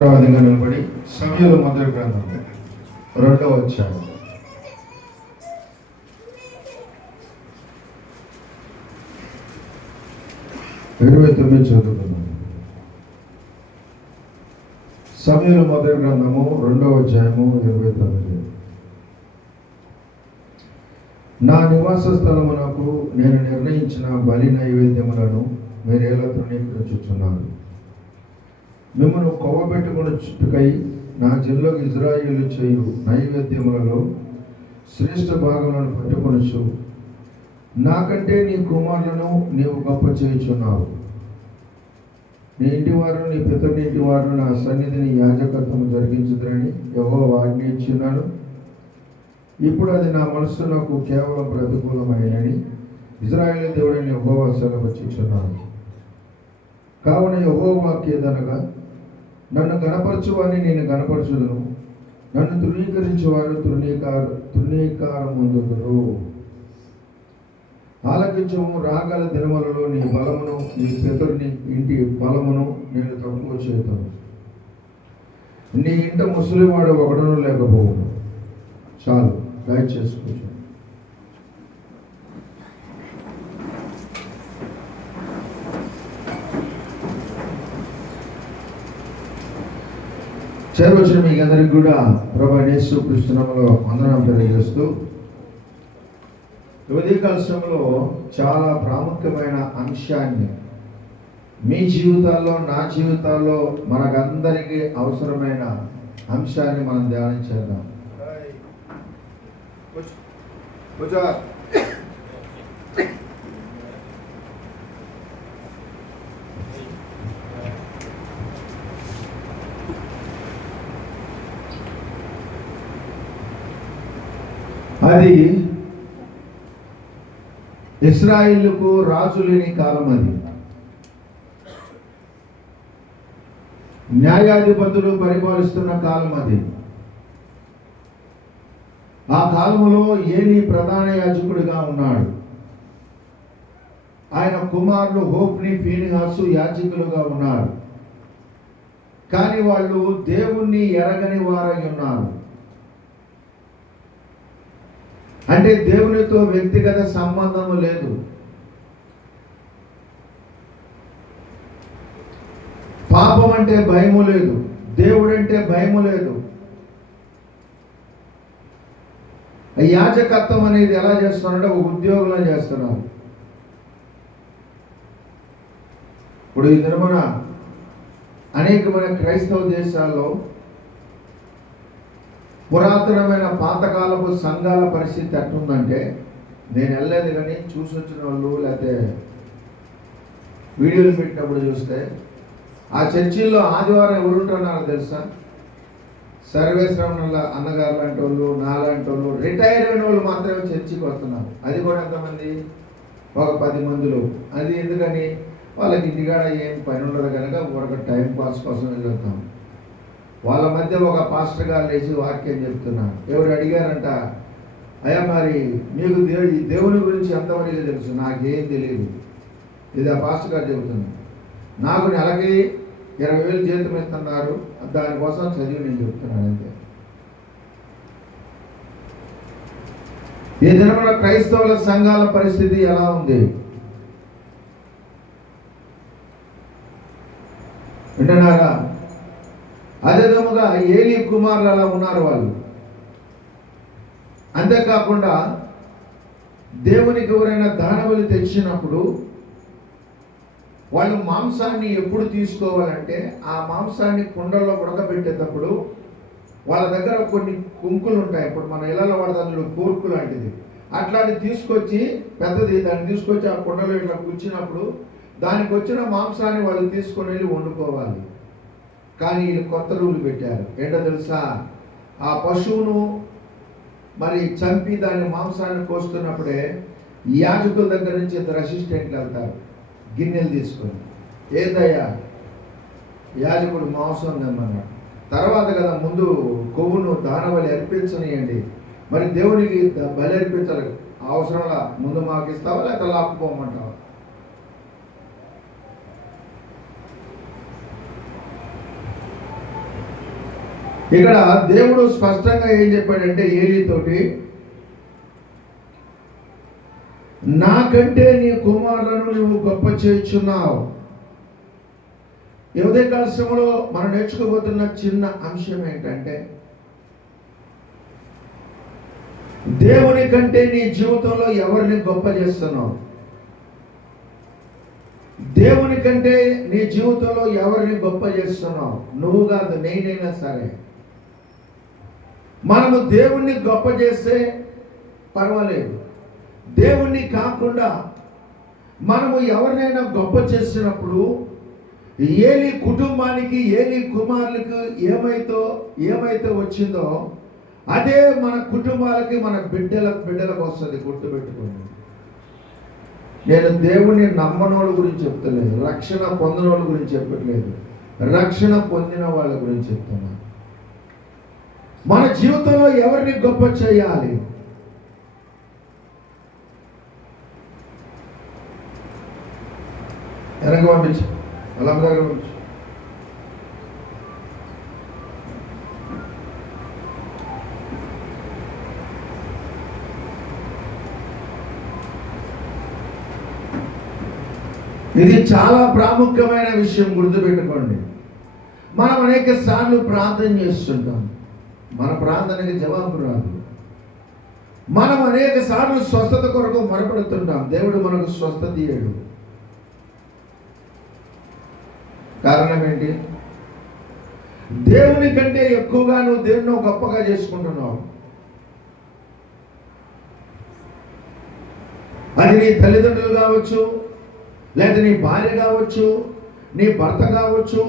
నిలబడి సమయంలో మొదటి గ్రంథం 2వ అధ్యాయం 29 చదువుతున్నాను. సమయంలో మొదటి గ్రంథము 2వ అధ్యాయము 29. నా నివాస స్థలమునకు నేను నిర్ణయించిన బలి నైవేద్యములను మీరేలా తృణీకరించుచున్నారు. మిమ్మల్ని కొవ్వబెట్టుకుని చుట్టుకై నా జిల్లాకు ఇజ్రాయేలు చేయు నైవేద్యములలో శ్రేష్ఠ భాగములను పట్టుకొనచ్చు. నాకంటే నీ కుమారులను నీవు గొప్ప చేయుచున్నావు. నీ ఇంటి వారు నీ పితరుని ఇంటి వారు నా సన్నిధిని యాజకత్వము జరిగించుదని యెహోవా ఆజ్ఞ ఇచ్చున్నాను. ఇప్పుడు అది నా మనస్సులకు కేవలం ప్రతికూలమైనని ఇజ్రాయేలు దేవుడని యెహోవా సెలవిచ్చుచున్నాను. కావున యెహోవా వాక్యేదనగా, నన్ను గణపరచువాని నేను గణపరచుదును, నన్ను తృణీకరించేవారు తృణీకారం పొందుదురు. ఆలకించము, రాగల దినములలో నీ బలమును నీ పితరుని ఇంటి బలమును నేను తక్కువ చేతాను. నీ ఇంట ముసలివాడు ఒకడను లేకపోవును. చాలు, దయచేసుకోవచ్చు. చేరవచ్చిన మీకు అందరికి కూడా ప్రభువైన యేసుక్రీస్తు నామములో వందనం తెలియజేస్తూ, ఉదయకాల సమయంలో చాలా ప్రాముఖ్యమైన అంశాన్ని మీ జీవితాల్లో నా జీవితాల్లో మనకందరికీ అవసరమైన అంశాన్ని మనం ధ్యానం చేద్దాం. అది ఇశ్రాయేలుకు రాజు లేని కాలం. అది న్యాయాధిపతులు పరిపాలిస్తున్న కాలం. అది ఆ కాలంలో ఏలీ ప్రధాన యాజకుడిగా ఉన్నాడు. ఆయన కుమారులు హోఫ్ని, ఫీనిహాసు యాజకులుగా ఉన్నారు. కానీ వాళ్ళు దేవుణ్ణి ఎరగని వారై ఉన్నారు. అంటే దేవునితో వ్యక్తిగత సంబంధము లేదు. పాపం అంటే భయము లేదు, దేవుడంటే భయము లేదు. యాజకత్వం అనేది ఎలా చేస్తున్నారంటే ఒక ఉద్యోగంలో చేస్తున్నారు. ఇప్పుడు ఈ దినమున అనేకమైన క్రైస్తవ దేశాల్లో పురాతనమైన పాతకాలపు సంఘాల పరిస్థితి ఎట్లుందంటే, నేను వెళ్ళలేదు కానీ చూసి వచ్చిన వాళ్ళు లేకపోతే వీడియోలు పెట్టినప్పుడు చూస్తే ఆ చర్చిల్లో ఆదివారం ఎవరుంటున్నారో తెలుసా? సర్వేశ్వరముల అన్నగారు లాంటి వాళ్ళు, నాలాంటి వాళ్ళు, రిటైర్ అయిన వాళ్ళు మాత్రమే చర్చికి వస్తున్నారు. అది కూడా ఎంతమంది? ఒక 10 మందిలో. అది ఎందుకని? వాళ్ళకి ఇంటికాడ ఏం పని ఉండదు కనుక ఒక టైం పాస్ కోసం వెళ్తాం. వాళ్ళ మధ్య ఒక పాస్టర్ గారు లేచి వాక్యం చెప్తున్నారు. ఎవరు అడిగారంట, అయ్యా మరి మీకు దేవుని గురించి ఎంతవరకు తెలుసు? నాకేం తెలియదు. ఇది ఆ పాస్టర్ గారు చెబుతున్నారు. నాకు నెలకి 20,000 జీతం ఇస్తున్నారు, దానికోసం చదివి నేను చెప్తున్నాను అంతే. ఈ దినమున క్రైస్తవుల సంఘాల పరిస్థితి ఎలా ఉంది వింటున్నారా? అదే విధముగా ఏలీ కుమారులు అలా ఉన్నారు వాళ్ళు. అంతేకాకుండా దేవునికి ఎవరైనా దానబలి తెచ్చినప్పుడు వాళ్ళు మాంసాన్ని ఎప్పుడు తీసుకోవాలంటే, ఆ మాంసాన్ని కుండలో ఉడకబెట్టేటప్పుడు వాళ్ళ దగ్గర కొన్ని కుంకులు ఉంటాయి. ఇప్పుడు మన ఇళ్ళలో వాడతాను కూర్కు లాంటిది, అట్లాంటివి తీసుకొచ్చి పెద్దది దాన్ని తీసుకొచ్చి ఆ కుండలో ఇట్లా కూర్చున్నప్పుడు దానికి వచ్చిన మాంసాన్ని వాళ్ళు తీసుకొని వెళ్ళి వండుకోవాలి. కానీ వీళ్ళు కొత్త రూలు పెట్టారు. ఏంటో తెలుసా? ఆ పశువును మరి చంపి దాని మాంసాన్ని కోస్తున్నప్పుడే యాజకుల దగ్గర నుంచి 2 అసిస్టెంట్లు వెళ్తారు గిన్నెలు తీసుకొని. ఏదయ్యా యాజకుడు మాంసం తెమ్మన్నాడు. తర్వాత కదా ముందు కొవ్వును దానబలి అర్పించనియండి, మరి దేవునికి బలి అర్పించాలి, అవసరంలా ముందు మాకు ఇస్తావా లేకపోతే లాక్కుపోమంటావా? ఇక్కడ దేవుడు స్పష్టంగా ఏం చెప్పాడంటే ఏలీతోటి, నాకంటే నీ కుమారులను నువ్వు గొప్ప చేయుచున్నావు. ఈ ఉదయకాల సమయంలో మనం నేర్చుకోబోతున్న చిన్న అంశం ఏంటంటే, దేవుని కంటే నీ జీవితంలో ఎవరిని గొప్ప చేస్తున్నావు? దేవుని కంటే నీ జీవితంలో ఎవరిని గొప్ప చేస్తున్నావు? నువ్వు కాదు, నేనైనా సరే. మనము దేవుణ్ణి గొప్ప చేస్తే పర్వాలేదు. దేవుణ్ణి కాకుండా మనము ఎవరినైనా గొప్ప చేసినప్పుడు ఏలీ కుటుంబానికి, ఏలీ కుమారులకు ఏమైతే వచ్చిందో అదే మన కుటుంబాలకి, మన బిడ్డలకు వస్తుంది. గుర్తుపెట్టుకోండి. నేను దేవుణ్ణి నమ్మనోళ్ళ గురించి చెప్తలేదు, రక్షణ పొందినోళ్ళ గురించి చెప్పట్లేదు, రక్షణ పొందిన వాళ్ళ గురించి చెప్తున్నా. మన జీవితంలో ఎవరిని గొప్ప చేయాలి? వెనక పంపించు, అలా దగ్గర పంపించు. ఇది చాలా ప్రాముఖ్యమైన విషయం, గుర్తుపెట్టుకోండి. మనం అనేక సార్లు ప్రార్థన చేస్తుంటాం, మన ప్రార్థనకి జవాబు రాదు. మనం అనేక సార్లు స్వస్థత కొరకు మొరపెడుతుంటాం, దేవుడు మనకు స్వస్థత ఇయ్యడు. కారణం ఏంటి? దేవుని కంటే ఎక్కువగా నువ్వు దేవుని గొప్పగా చేసుకుంటున్నావు. అది నీ తల్లిదండ్రులు కావచ్చు, లేదా నీ భార్య కావచ్చు, నీ భర్త కావచ్చు,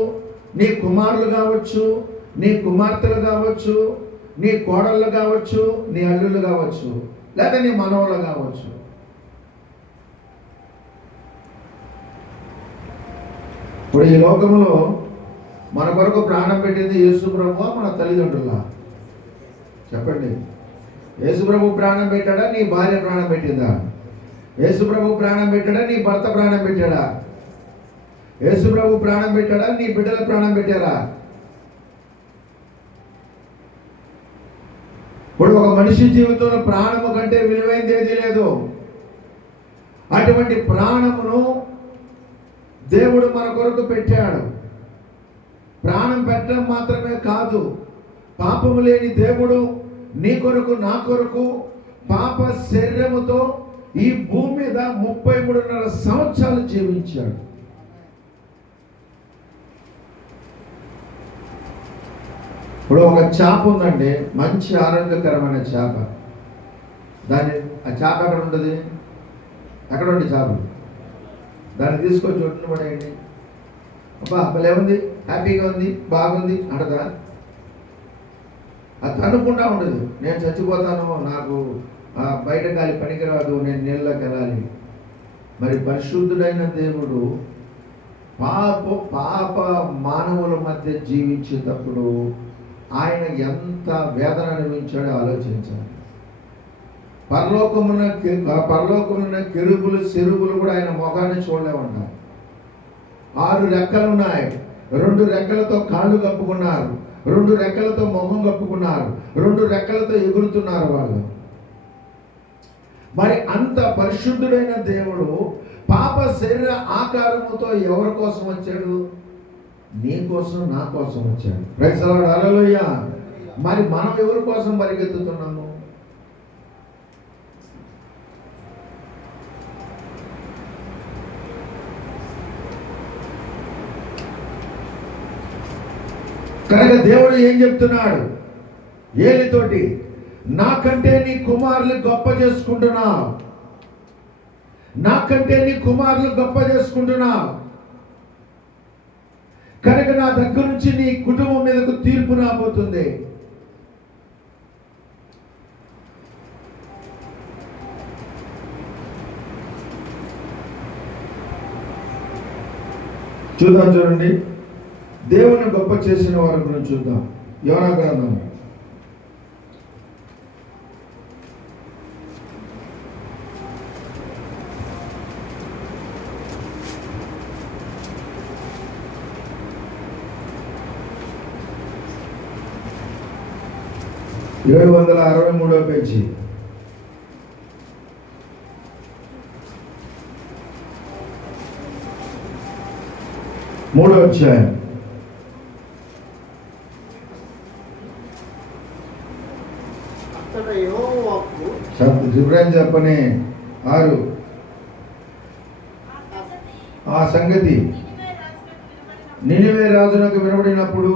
నీ కుమారులు కావచ్చు, నీ కుమార్తెలు కావచ్చు, నీ కోడళ్ళు కావచ్చు, నీ అల్లుళ్ళు కావచ్చు, లేదా నీ మనవళ్ళు కావచ్చు. ఇప్పుడు ఈ లోకంలో మన కొరకు ప్రాణం పెట్టింది యేసు ప్రభువా, మన తల్లిదండ్రులా? చెప్పండి. యేసు ప్రభు ప్రాణం పెట్టాడా? నీ భార్య ప్రాణం పెట్టిందా? యేసు ప్రభు ప్రాణం పెట్టాడా? నీ భర్త ప్రాణం పెట్టాడా? యేసు ప్రభు ప్రాణం పెట్టాడా? నీ బిడ్డల ప్రాణం పెట్టారా? ఇప్పుడు ఒక మనిషి జీవితంలో ప్రాణము కంటే విలువైంది ఏదీ లేదు. అటువంటి ప్రాణమును దేవుడు మన కొరకు పెట్టాడు. ప్రాణం పెట్టడం మాత్రమే కాదు, పాపము లేని దేవుడు నీ కొరకు, నా కొరకు పాప శరీరముతో ఈ భూమి మీద 33.5 సంవత్సరాలు జీవించాడు. ఇప్పుడు ఒక చేప ఉందండి, మంచి ఆరోగ్యకరమైన చేప. ఆ చేప ఎక్కడ ఉంటుంది? ఎక్కడ ఉంది చేప? దాన్ని తీసుకొచ్చి ఒట్టును పడేయండి. అబ్బా భలే ఉంది, హ్యాపీగా ఉంది, బాగుంది అంటదా? అది అనుకుంటా ఉండదు, నేను చచ్చిపోతాను, నాకు బయట గాలి పనికిరాదు, నేను నీళ్ళకి వెళ్ళాలి. మరి పరిశుద్ధుడైన దేవుడు పాప మానవుల మధ్య జీవించేటప్పుడు ఆయన ఎంత వేదన అనుభవించాడో ఆలోచించాలి. పరలోకమున్న కెరూబులు, చెరువులు కూడా ఆయన మొగాన్ని చూడలేమన్నారు. 6 రెక్కలు ఉన్నాయి, 2 రెక్కలతో కాళ్ళు కప్పుకున్నారు, 2 రెక్కలతో మొహం కప్పుకున్నారు, 2 రెక్కలతో ఎగురుతున్నారు వాళ్ళు. మరి అంత పరిశుద్ధుడైన దేవుడు పాప శరీర ఆకారముతో ఎవరి కోసం వచ్చాడు? నీ కోసం, నా కోసం వచ్చాడు. ప్రైజ్ లార్డ్, హల్లెలూయా. మరి మనం ఎవరి కోసం పరిగెత్తుతున్నాము? కనుక దేవుడు ఏం చెప్తున్నాడు ఏలితోటి? నాకంటే నీ కుమారులు గొప్ప చేసుకుంటున్నావు, నాకంటే నీ కుమారులు గొప్ప చేసుకుంటున్నావు. కనుక నా దగ్గర నుంచి నీ కుటుంబం మీదకు తీర్పు రాబోతుంది. చూడండి, దేవుని గొప్ప చేసిన వారి గురించి చూద్దాం. యోనా గ్రంథం 763వ పేజీ. మూడో అధ్యాయం. జిబ్రాయిల్ చెప్పని 6. ఆ సంగతి నినివే రాజునకు వినబడినప్పుడు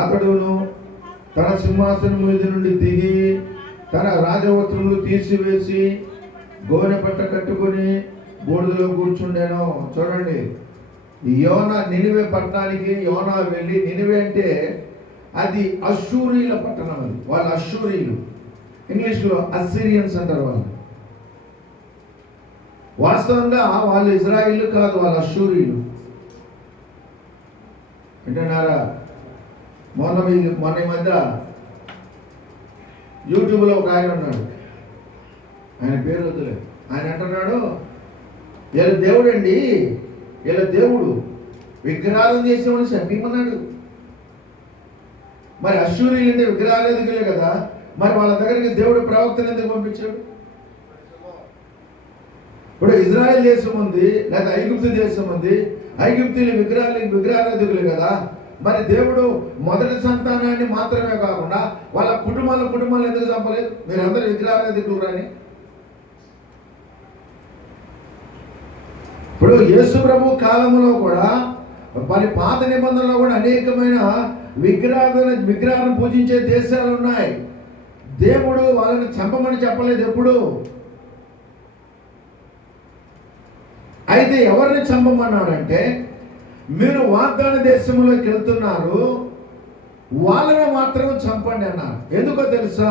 అతడును తన సింహాసనం మీద నుండి దిగి తన రాజవస్త్రములు తీసివేసి గోనె పట్ట కట్టుకొని బూడిదలో కూర్చుండేను. చూడండి, యోనా నినివే పట్టణానికి యోనా వెళ్ళి, నినివే అంటే అది అశ్షూరీల పట్టణం. అది వాళ్ళు అశ్షూరీలు, ఇంగ్లీష్లో అస్సిరియన్స్ అంటారు. వాళ్ళు వాస్తవంగా వాళ్ళు ఇజ్రాయిల్ కాదు, వాళ్ళు అశ్షూరీలు. అంటేనారా, మొన్న ఈ మధ్య యూట్యూబ్లో ఒక ఆయన ఉన్నాడు, ఆయన పేరు వద్దులే, ఆయన అంటున్నాడు, వీళ్ళ దేవుడు అండి, వీళ్ళ దేవుడు విగ్రహాలను చేసేవాడు చంపిమన్నాడు. మరి అశ్షూరీలు అంటే విగ్రహారాధికులే కదా, మరి వాళ్ళ దగ్గరికి దేవుడు ప్రవక్తను ఎందుకు పంపించాడు? ఇప్పుడు ఇజ్రాయెల్ దేశం ఉంది, లేదా ఐగుప్తు దేశం ఉంది, ఐగుప్తులు విగ్రహారాధికులు కదా, మరి దేవుడు మొదటి సంతానాన్ని మాత్రమే కాకుండా వాళ్ళ కుటుంబాలు ఎందుకు చంపలేదు? మీరందరూ విగ్రహారాధికులు రాని. ఇప్పుడు యేసు ప్రభు కాలంలో కూడా మరి పాత నిబంధనలో కూడా అనేకమైన విగ్రహాలను పూజించే దేశాలు ఉన్నాయి. దేవుడు వాళ్ళని చంపమని చెప్పలేదు ఎప్పుడు. అయితే ఎవరిని చంపమన్నాడంటే, మీరు వాగ్దాన దేశంలోకి వెళ్తున్నారు, వాళ్ళని మాత్రం చంపండి అన్నారు. ఎందుకో తెలుసా?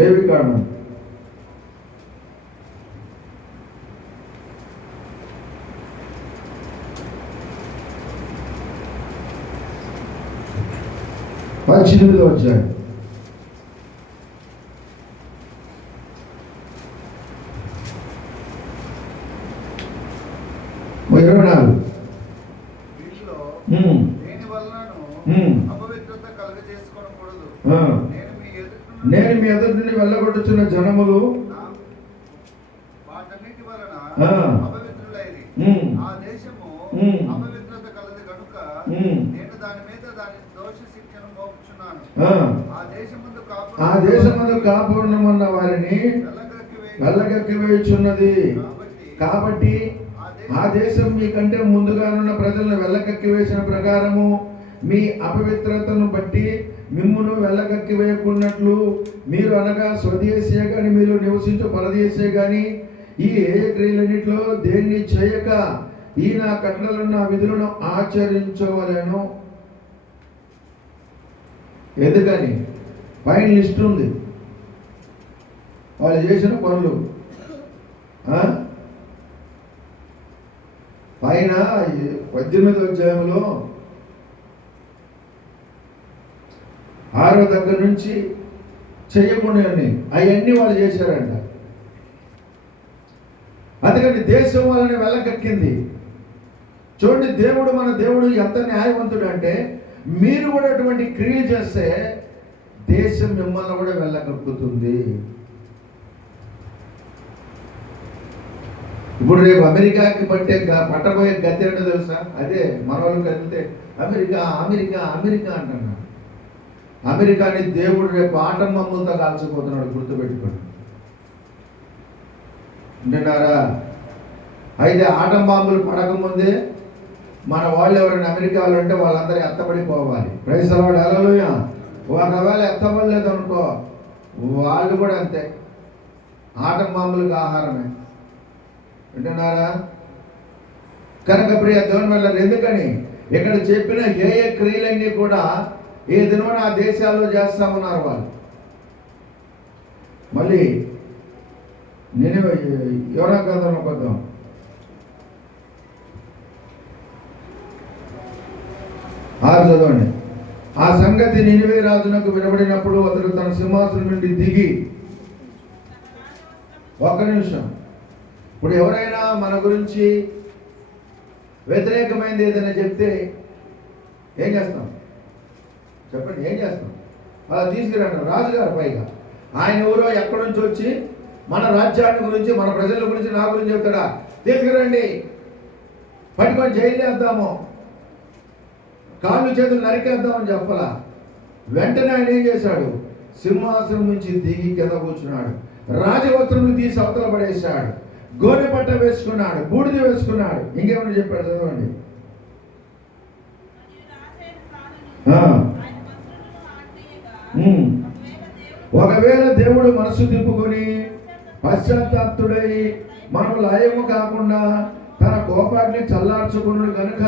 లేవికాండం 18వ అధ్యాయం. నేను మీ ఎదుటి నుండి వెళ్ళగొట్టుచున్న జనములు ఆ దేశమందు కాపురమన్న వారిని వెళ్ళగక్కి వేయుచున్నది. కాబట్టి ఆ దేశం మీకంటే ముందుగానున్న ప్రజలను వెళ్ళగక్కి వేసిన ప్రకారము మీ అపవిత్రతను బట్టి మిమ్మును వెళ్ళగక్కి వేయకున్నట్లు మీరు అనగా స్వదేశీయ కానీ మీరు నివసించు పరదేశీయ కానీ ఈ క్రియలన్నింటిలో దేన్ని చేయక ఈ నా కట్టలను నా విధులను ఆచరించవలెను. ఎందుకని? పైన లిస్ట్ ఉంది వాళ్ళు చేసిన పనులు. పైన 18వ అధ్యాయంలో 6వ దగ్గర నుంచి చేయకుండా అవన్నీ వాళ్ళు చేశారంట. అందుకని దేశం వాళ్ళని వెళ్ళగక్కింది. చూడండి, దేవుడు మన దేవుడు ఎంత న్యాయవంతుడు అంటే, మీరు కూడా అటువంటి క్రియలు చేస్తే దేశం మిమ్మల్ని కూడా వెళ్ళగక్కుతుంది. ఇప్పుడు రేపు అమెరికాకి పట్టబోయే గతి ఏంటో తెలుసా? అదే మన వాళ్ళు కలిపితే అమెరికా అమెరికా అమెరికా అంటున్నాడు. అమెరికాని దేవుడు రేపు ఆటం బాంబులతో కాల్చిపోతున్నాడు, గుర్తుపెట్టుకోండి. అంటున్నారా? అయితే ఆటం బాంబులు పడకముందే మన వాళ్ళు ఎవరైనా అమెరికా వాళ్ళు అంటే వాళ్ళందరూ ఎత్తబడిపోవాలి. ప్రైజ్ అలాడు హల్లెలూయా. ఒకవేళ ఎత్తబడలేదు అనుకో, వాళ్ళు కూడా అంతే, ఆటం బాంబులకు ఆహారమే. వింటున్నారా? కనుక ప్రియ దేవుని వల్ల ఎందుకని ఇక్కడ చెప్పిన ఏ క్రియలన్నీ కూడా ఏ దినమున ఆ దేశాల్లో చేస్తా ఉన్నారు వాళ్ళు. మళ్ళీ నేను యోనా గ్రంథంలో కొద్దాం. చదవండి. ఆ సంగతి నినివే రాజునకు వినబడినప్పుడు అతడు తన సింహాసనం నుండి దిగి, ఒక్క నిమిషం, ఇప్పుడు ఎవరైనా మన గురించి వ్యతిరేకమైనది ఏదైనా చెప్తే ఏం చేస్తాం? చెప్పండి, ఏం చేస్తాం? అలా తీసుకురంటారు రాజుగారు. పైగా ఆయన ఎవరో ఎక్కడి నుంచి వచ్చి మన రాజ్యాన్ని గురించి, మన ప్రజల గురించి, నా గురించి చెప్తాడా? తీసుకురండి, పట్టుకొని జైలు వేద్దాము, కాళ్ళు చేతులు నరికేద్దామని చెప్పలా. వెంటనే ఆయన ఏం చేశాడు? సింహాసనం నుంచి దిగి కింద కూర్చున్నాడు, రాజవస్త్రములు తీసి అవతల పడేశాడు, గోనె పట్ట వేసుకున్నాడు, బూడిద వేసుకున్నాడు. ఇంకేమని చెప్పాడు? చదవండి. ఒకవేళ దేవుడు మనసు తిప్పుకొని పశ్చాత్తాప్తుడై మనం లయము కాకుండా తన కోపాన్ని చల్లార్చుకున్నాడు కనుక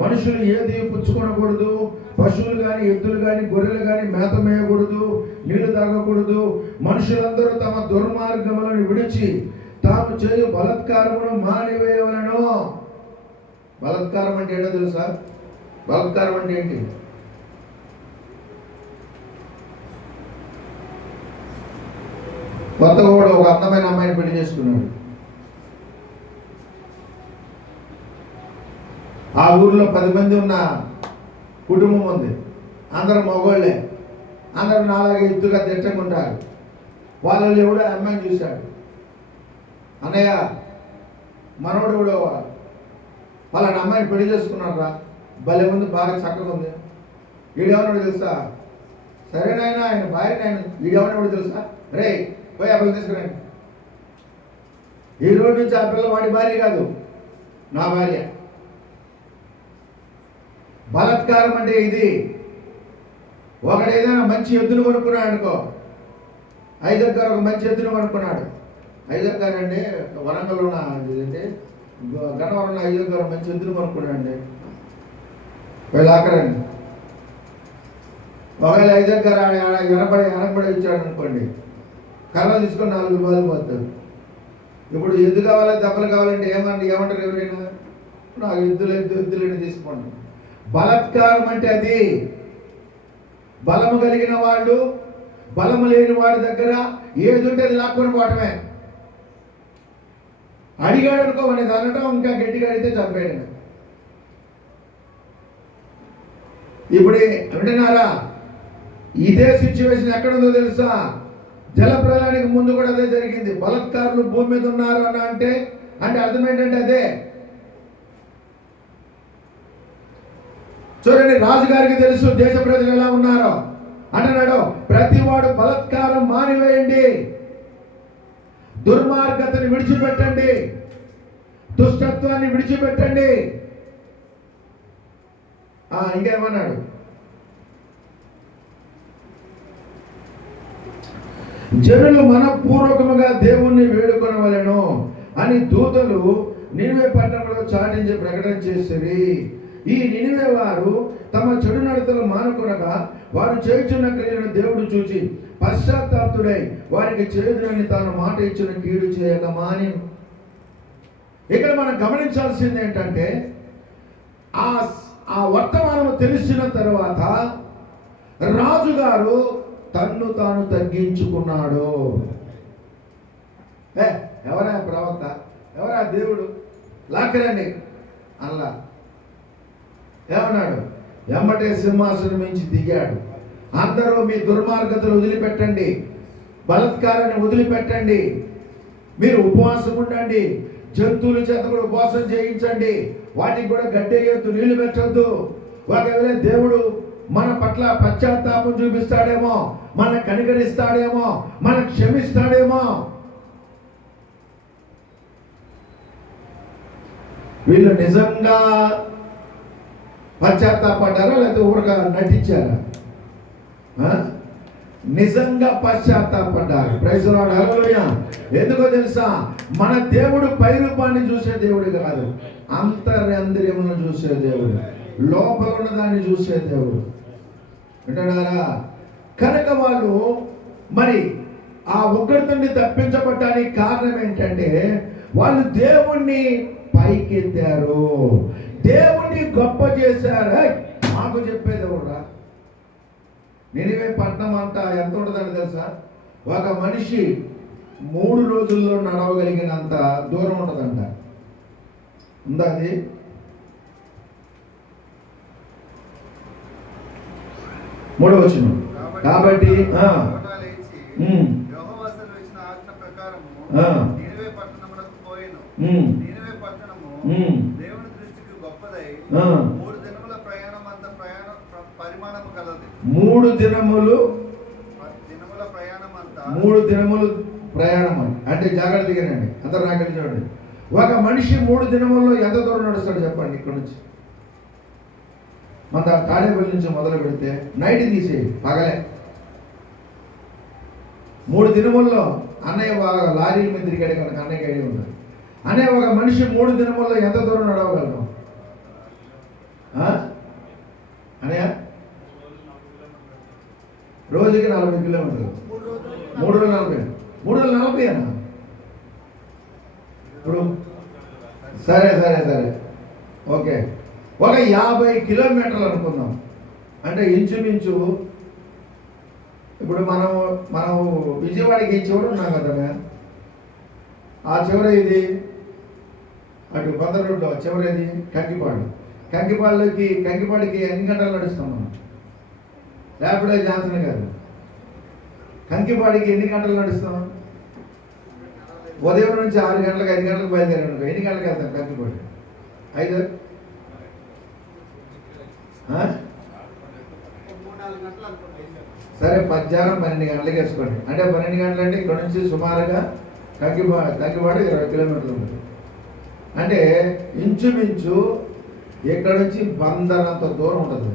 మనుషులు ఏది పుచ్చుకొనకూడదు, పశువులు కానీ, ఎద్దులు కానీ, గొర్రెలు కానీ మేత మేయకూడదు, నీళ్లు తాగకూడదు. మనుషులందరూ తమ దుర్మార్గములను విడిచి తాము చేయు బలత్కారమును మానివేయవలను. బలత్కారం అంటే ఏంటో తెలుసా? బలత్కారం అంటే ఏంటి? కొత్తగా కూడా ఒక అందమైన అమ్మాయిని పెళ్లి చేసుకున్నాడు. ఆ ఊర్లో 10 మంది ఉన్న కుటుంబం ఉంది, అందరూ మగోళ్ళే, అందరూ నాలాగే ఎత్తుగా దిట్టంగా ఉంటారు. వాళ్ళు ఎవడో అమ్మాయిని చూశాడు, అన్నయ్య మనోడు కూడా వాళ్ళని అమ్మాయిని పెళ్లి చేసుకున్నారా, భలే ఉంది, బాగా చక్కగా ఉంది. వీడేమన్నాడు తెలుసా? సరేనైనా ఆయన భార్య, ఆయన వీడేమన్నాడు తెలుసా? రే పోయి ఆ పిల్ల తీసుకురండి. ఈ రోజు నుంచి ఆ పిల్ల వాడి భార్య కాదు, నా భార్య. బలత్కారం అంటే ఇది. ఒకడు ఏదైనా మంచి ఎద్దును కొనుక్కున్నాడు అనుకో, ఐజక్ గారు ఒక మంచి ఎద్దును కొనుక్కున్నాడు. ఐజక్ గారు అండి వరంగల్ ఉన్న అంటే గన్నవరం ఐజక్ గారు మంచి ఎద్దును కొనుక్కున్నాడు అండి, వీళ్ళు ఆకరండి. ఒకవేళ ఐజక్ గారు వెనబడి ఇచ్చాడు అనుకోండి, కర్ర తీసుకొని 4 రూపాయలు పోతారు. ఇప్పుడు ఎద్దు కావాలా దెబ్బలు కావాలంటే ఏమంటారు ఎవరైనా? నాకు ఎద్దులేని తీసుకోండి. బలత్కారం అంటే అది. బలము కలిగిన వాళ్ళు బలము లేని వాడి దగ్గర ఏది ఉంటే అది లాక్కొని పోవటమే. అడిగాడు అనుకో అనేది అనటం, ఇంకా గట్టిగా అడిగితే చంపేయడం. ఇప్పుడు వింటున్నారా? ఇదే సిచ్యువేషన్ ఎక్కడుందో తెలుసా? జలప్రలయానికి ముందు కూడా అదే జరిగింది. బలత్కారులు భూమి మీద ఉన్నారు అని అంటే అర్థం ఏంటంటే అదే. చూడండి, రాజుగారికి తెలుసు దేశ ప్రజలు ఎలా ఉన్నారో. అంటున్నాడు, ప్రతివాడు బలత్కారం మానివేయండి, దుర్మార్గతని విడిచిపెట్టండి, దుష్టత్వాన్ని విడిచిపెట్టండి. ఇంకేమన్నాడు? జనులు మనపూర్వకముగా దేవుణ్ణి వేడుకొనవలెను అని దూతలు నినివే పట్టణంలో చాటించి ప్రకటన చేసిరి. ఈ నినివే వారు తమ చెడు నడతలు మానుకొనగా వారు చేయుచున్న క్రియలను దేవుడు చూచి పశ్చాత్తాప్తుడై వారికి చేయుదునని తాను మాట ఇచ్చిన కీడు చేయక మాని. ఇక్కడ మనం గమనించాల్సింది ఏంటంటే, ఆ వర్తమానం తెలిసిన తర్వాత రాజుగారు తన్ను తాను తగ్గించుకున్నాడు. ఎవరా ప్రవక్త, ఎవరా దేవుడు, లాక్కరండి అలా ఏమన్నాడు? ఎమ్మటే సింహాసనం నుంచి దిగాడు. అందరూ మీ దుర్మార్గతలు వదిలిపెట్టండి, బలత్కారాన్ని వదిలిపెట్టండి, మీరు ఉపవాసం ఉండండి, జంతువుల చేత కూడా ఉపవాసం చేయించండి, వాటికి కూడా గడ్డెయ్యొద్దు, నీళ్లు పెట్టద్దు. ఒకవేళ దేవుడు మన పట్ల పశ్చాత్తాపం చూపిస్తాడేమో, మన కనికరిస్తాడేమో, మన క్షమిస్తాడేమో. వీళ్ళు నిజంగా పశ్చాత్తాపడ్డారా లేకపోతే ఊరగా నటించారా? నిజంగా పశ్చాత్తాపడ్డారు. ప్రైజ్ ది లార్డ్, హల్లెలూయా. ఎందుకో తెలుసా? మన దేవుడు పై రూపాన్ని చూసే దేవుడు కాదు, అంతర్యంద్రియమును చూసే దేవుడు, లోపల ఉన్న దాన్ని చూసే దేవుడు. వింటున్నారా? కనుక వాళ్ళు మరి ఆ ఉగ్రతని తప్పించబడటానికి కారణం ఏంటంటే వాళ్ళు దేవుణ్ణి పైకెత్తారు, దేవుణ్ణి గొప్ప చేశారు. మాకు చెప్పేది ఎవరా? నినివే పట్టణం అంతా ఎంత ఉంటుందని తెలుసా? ఒక మనిషి 3 రోజుల్లో నడవగలిగినంత దూరం ఉంటుందంట. ఉందా అది? 3వ వచనం. కాబట్టి దేవుని దృష్టికి గొప్పదై 3 దినముల ప్రయాణం అంత పరిమాణము కలది. 3 దినముల ప్రయాణం అంటే జాగ్రత్తగానండి, అందరు నాకు చూడండి. ఒక మనిషి 3 దినముల్లో ఎంత దూరం నడుస్తాడు చెప్పండి? ఇక్కడ నుంచి మన తాడేపల్లి నుంచి మొదలు పెడితే నైట్ తీసేయి, పగలే. 3 దినముల్లో అన్నయ్య బాగా లారీల మీద తిరిగాడు కనుక అన్నయ్య ఐడియా ఉంటుంది. అనే ఒక మనిషి 3 దినముల్లో ఎంత దూరం నడవగలరు అన్నయ్య? రోజుకి 40 కిలోమీటర్లు. 340 అన్నా? ఇప్పుడు సరే ఓకే, ఒక 50 కిలోమీటర్లు అనుకుందాం. అంటే ఇంచుమించు ఇప్పుడు మనం విజయవాడకి ఈ చివర ఉన్నాం కదా, ఆ చివర ఇది అటు కొంద రోడ్డు చివర ఇది కంకిపాడుకి ఎన్ని గంటలు నడుస్తాం మనం? రేపడే జాన్సన్ గారు కంకిపాడికి ఎన్ని గంటలు నడుస్తాం? ఉదయం నుంచి 6 గంటలకు 5 గంటలకు బయలుదేరాను. ఎన్ని గంటలకు వెళ్తాం కంకిపాడు? 5 సరే, మధ్యాహ్నం 12 గంటలకు వేసుకోండి. అంటే 12 గంటలు అంటే ఇక్కడ నుంచి సుమారుగా కంకిపాడు 20 కిలోమీటర్లు ఉంటుంది. అంటే ఇంచుమించు ఇక్కడ నుంచి బందరంత దూరం ఉంటుంది.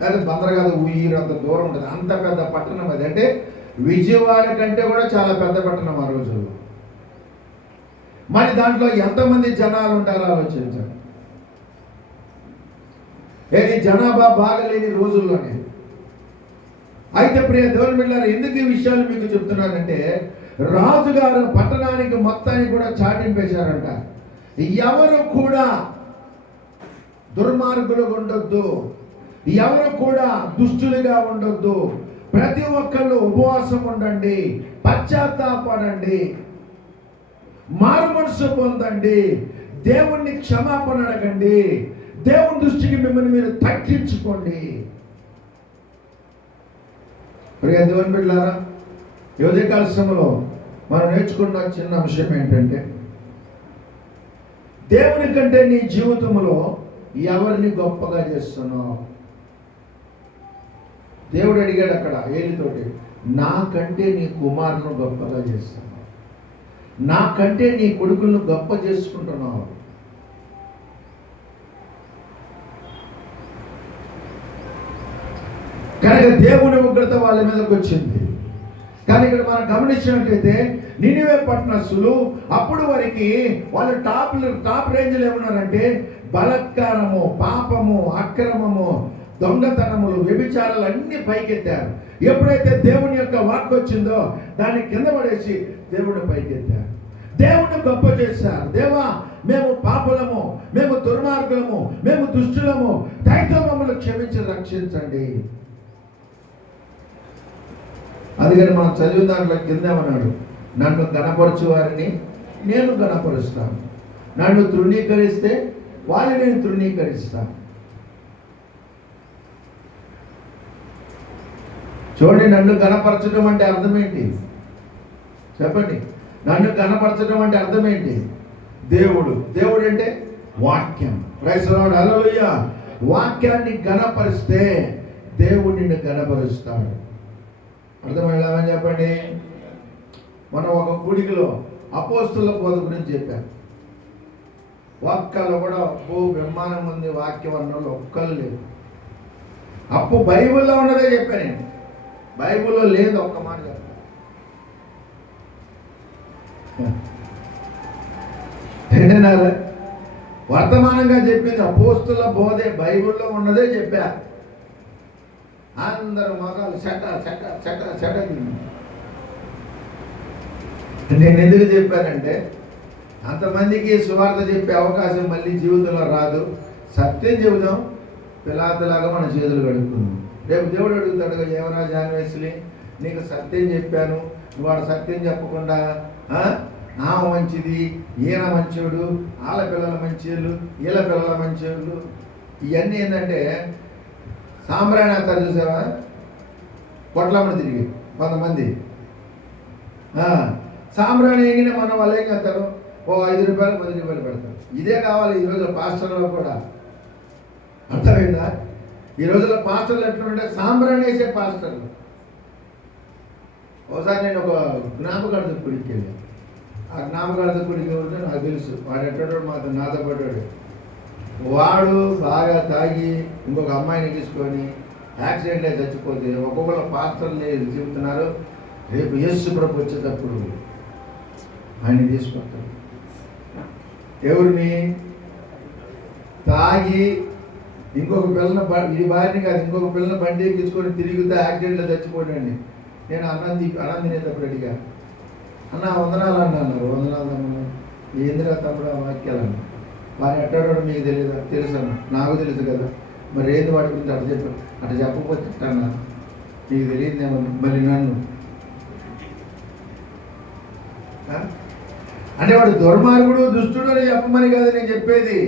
లేదా బందర కాదు, ఉయ్యూరు దూరం ఉంటుంది. అంత పెద్ద పట్టణం అది. అంటే విజయవాడ కంటే కూడా చాలా పెద్ద పట్టణం ఆ రోజుల్లో. మరి దాంట్లో ఎంతమంది జనాలు ఉంటారో ఆలోచించారు. ఏది జనాభా బాగలేని రోజుల్లోనే. అయితే ప్రియ దేవుని బిడ్డలారా, ఎందుకు ఈ విషయాలు మీకు చెప్తున్నానంటే, రాజుగారు పట్టణానికి మొత్తానికి కూడా చాటింపేశారంట. ఎవరు కూడా దుర్మార్గులుగా ఉండొద్దు, ఎవరు కూడా దుష్టులుగా ఉండొద్దు, ప్రతి ఒక్కళ్ళు ఉపవాసం ఉండండి, పశ్చాత్తాపడండి, మారు మనసు పొందండి, దేవుణ్ణి క్షమాపణ అడగండి, దేవుని దృష్టికి మిమ్మల్ని మీరు తగ్గించుకోండి. ప్రియ దేవుని బిడ్డలారా, ఈ ఉదయకాల సమయంలో మనం నేర్చుకున్న చిన్న అంశం ఏంటంటే, దేవుని కంటే నీ జీవితంలో ఎవరిని గొప్పగా చేస్తున్నావు? దేవుడు అడిగాడు అక్కడ ఏలితోటి, నాకంటే నీ కుమారులను గొప్పగా చేస్తున్నావు, నాకంటే నీ కొడుకులను గొప్ప చేసుకుంటున్నావు. కనుక దేవుని ఉగ్రత వాళ్ళ మీదకి వచ్చింది. కానీ ఇక్కడ మనం గమనించినట్లయితే నినివే పట్టణస్తులు అప్పుడు వరకు వాళ్ళు టాప్ రేంజ్లో ఏమన్నారంటే బలత్కారము, పాపము, అక్రమము, దొంగతనములు, వ్యభిచారాలు అన్ని పైకెత్తారు. ఎప్పుడైతే దేవుని యొక్క వాక్ వచ్చిందో దాన్ని కింద పడేసి దేవుని పైకెత్తారు, దేవుని గొప్ప చేశారు. దేవా, మేము పాపులము, మేము దుర్మార్గులము, మేము దుష్టులము, దయతో మమ్మల్ని క్షమించి రక్షించండి. అందుకని మనం చదివిన దాంట్లో కిందేమన్నాడు, నన్ను గణపరచు వారిని నేను గణపరుస్తాను, నన్ను తృణీకరిస్తే వారిని నేను తృణీకరిస్తాను. చూడండి, నన్ను గణపరచడం అంటే అర్థం ఏంటి చెప్పండి? నన్ను గణపరచడం అంటే అర్థం ఏంటి? దేవుడు అంటే వాక్యం. ప్రైజ్ ది లార్డ్, హల్లెలూయా. వాక్యాన్ని గణపరిస్తే దేవుడు నిన్ను గణపరుస్తాడు. అర్థమయ్యేలామని చెప్పండి. మనం ఒక కూడికలో అపోస్తుల బోధ గురించి చెప్పాను. ఒక్కళ్ళు కూడా బ్రహ్మాండం ఉంది వాక్యం అన్న వాళ్ళు ఒక్కళ్ళు లేదు. అప్పు బైబిల్లో ఉన్నదే చెప్పాను నేను, బైబిల్లో లేదు ఒక్క మాట చెప్పాను. ఏంటన్నారు? వర్తమానంగా చెప్పింది అపోస్తుల బోధే, బైబిల్లో ఉన్నదే చెప్పా. అందరు మగాలు చెట. నేను ఎందుకు చెప్పానంటే, అంతమందికి సువార్త చెప్పే అవకాశం మళ్ళీ జీవితంలో రాదు. సత్యం చెబుదాం, పిల్లాతలాగా మన చేతులు కడుక్కున్నాం. రేపు దేవుడు అడుగుతాడు, ఏమన్నా జాన్వేస్లీ నీకు సత్యం చెప్పాను, నువ్వు వాడు సత్యం చెప్పకుండా ఆమె మంచిది, ఈయన మంచోడు, వాళ్ళ పిల్లల మంచోళ్ళు, వీళ్ళ పిల్లల మంచోళ్ళు. ఇవన్నీ ఏంటంటే సాంబ్రాణి వేస్తారు చూసావా, పొట్లమ్మడి తిరిగి కొంతమంది సాంబ్రాణి వేగిన మన వాళ్ళు ఏం చేస్తారు, ఓ 5 రూపాయలు 10 రూపాయలు పెడతారు. ఇదే కావాలి ఈ రోజుల్లో పాస్టర్లో కూడా. అర్థమైందా? ఈ రోజుల్లో పాస్టర్లు ఎట్లుంటే సాంబ్రాణి వేసే పాస్టర్లు. ఒకసారి నేను ఒక జ్ఞాపకార్థ గుడికి వెళ్ళాను. ఆ జ్ఞాపకార్థ గుడికి ఉంటే నాకు తెలుసు వాడు ఎట్టాడు, మాతో నాతో పడ్డాడు. వాడు బాగా తాగి ఇంకొక అమ్మాయిని తీసుకొని యాక్సిడెంట్ అయి చచ్చిపోతే ఒక్కొక్కరు పాస్టర్లు చెబుతున్నారు, రేపు యేసు ప్రభు వచ్చేటప్పుడు ఆయన తీసుకొస్తాడు. ఎవరిని? తాగి ఇంకొక పిల్లల ఈ భార్యని కాదు, ఇంకొక పిల్లల బండి ఎక్కించుకొని తిరుగుతూ యాక్సిడెంట్లో చచ్చిపోయాడండి. నేను అన్నం తినేటప్పుడు అడిగా, అన్న వందనాలు అన్నారు. వందనాలు తమ్ముడు. ఏందిరా తమ్ముడు ఆ వాక్యాలన్న. వారు ఎట్టాడో మీకు తెలియదా? తెలుసు అన్న. నాకు తెలుసు కదా, మరి ఏది వాడి గురించి అట్లా చెప్పాను. అట్లా చెప్పకపోతే అన్నా మీకు తెలియదేమో మరి నన్ను అంటే వాడు దుర్మార్గుడు దుష్టుడు అని చెప్పమని కాదు నేను చెప్పేది.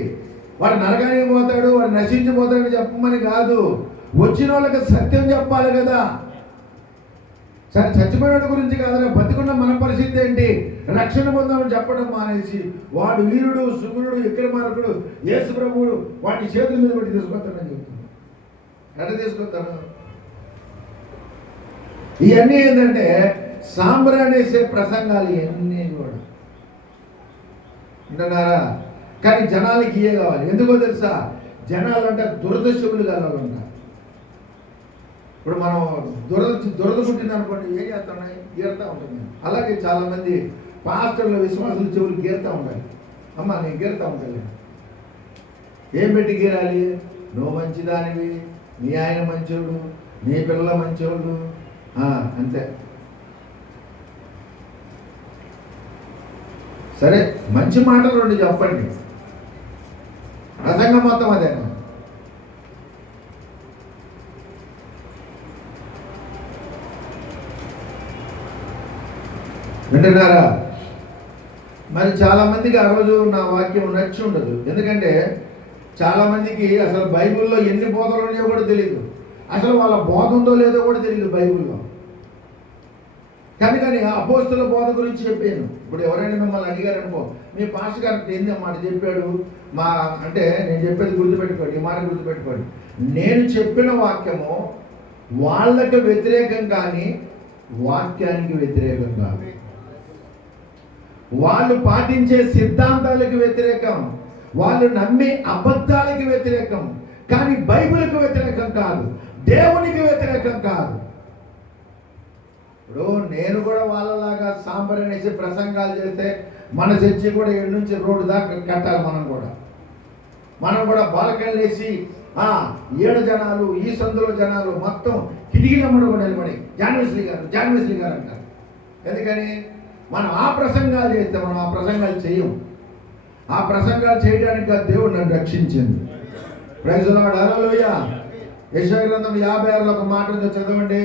వాడు నరకానికి పోతాడు, వాడు నశించిపోతాడని చెప్పమని కాదు. వచ్చిన వాళ్ళకి సత్యం చెప్పాలి కదా. సరే చచ్చిపోయిన గురించి కాదురా, బతికున్న మన పరిస్థితి ఏంటి, రక్షణ పొందామని చెప్పడం మానేసి వాడు వీరుడు సుగురుడు విక్రమార్కుడు యేసు ప్రభువుడు వాటి చేతుల మీద పెట్టి తీసుకొస్తానని చెప్తున్నాడు. ఎట్లా తీసుకొస్తాను? ఇవన్నీ ఏంటంటే సాంబ్రాణేసే ప్రసంగాలు ఇవన్నీ కూడా వింటున్నారా? కానీ జనాలకి ఇయే కావాలి. ఎందుకో తెలుసా? జనాలు అంటే దురదృష్టములు కావాలంట. ఇప్పుడు మనం దురద పుట్టింది అనుకోండి, ఏం చేస్తున్నాయి, గీరుతూ ఉంటుంది. అలాగే చాలామంది పాస్టర్ల విశ్వాసులు చెవులు గీరుతూ ఉండాలి. అమ్మ నేను గీరుతూ ఉంటాను. ఏం పెట్టి గీరాలి? నువ్వు మంచిదానివి, నీ ఆయన మంచోడు, నీ పిల్లల మంచోడు, అంతే. సరే మంచి మాటలు రెండు చెప్పండి, ప్రసంగం మొత్తం అదే. వింటున్నారా? మరి చాలామందికి ఆ రోజు నా వాక్యం నచ్చి ఉండదు. ఎందుకంటే చాలామందికి అసలు బైబిల్లో ఎన్ని బోధలు ఉన్నాయో కూడా తెలియదు, అసలు వాళ్ళ బోధ ఉందో లేదో కూడా తెలియదు బైబిల్లో. కానీ అపోస్తుల బోధ గురించి చెప్పాను. ఇప్పుడు ఎవరైనా మిమ్మల్ని అడిగారనుకో, మీ పాస్టర్ గారికి ఏంది మాట చెప్పాడు మా అంటే, నేను చెప్పేది గుర్తుపెట్టుకోండి, ఈ మాట గుర్తుపెట్టుకోండి. నేను చెప్పిన వాక్యము వాళ్ళకి వ్యతిరేకం కానీ వాక్యానికి వ్యతిరేకం కాదు. వాళ్ళు పాటించే సిద్ధాంతాలకు వ్యతిరేకం, వాళ్ళు నమ్మే అబద్ధాలకు వ్యతిరేకం, కానీ బైబిల్కి వ్యతిరేకం కాదు, దేవునికి వ్యతిరేకం కాదు. ఇప్పుడు నేను కూడా వాళ్ళలాగా సాంబరనేసి ప్రసంగాలు చేస్తే మన చర్చి కూడా 7 నుంచి రోడ్డు దాకా కట్టాలి. మనం కూడా బాలకళ్ళు వేసి ఏడు జనాలు, ఈ సందులో జనాలు మొత్తం కిటికీలమ్మడు కూడా నిలబడి జాన్వేస్లీ గారు అంటారు. ఎందుకని? మనం ఆ ప్రసంగాలు చేస్తే మనం ఆ ప్రసంగాలు చేయం. ఆ ప్రసంగాలు చేయడానికి దేవుడు నన్ను రక్షించింది. ప్రైజ్ లార్డ్, హల్లెలూయా. యెషయా గ్రంథం 56లో ఒక మాట ఉందో చదవండి.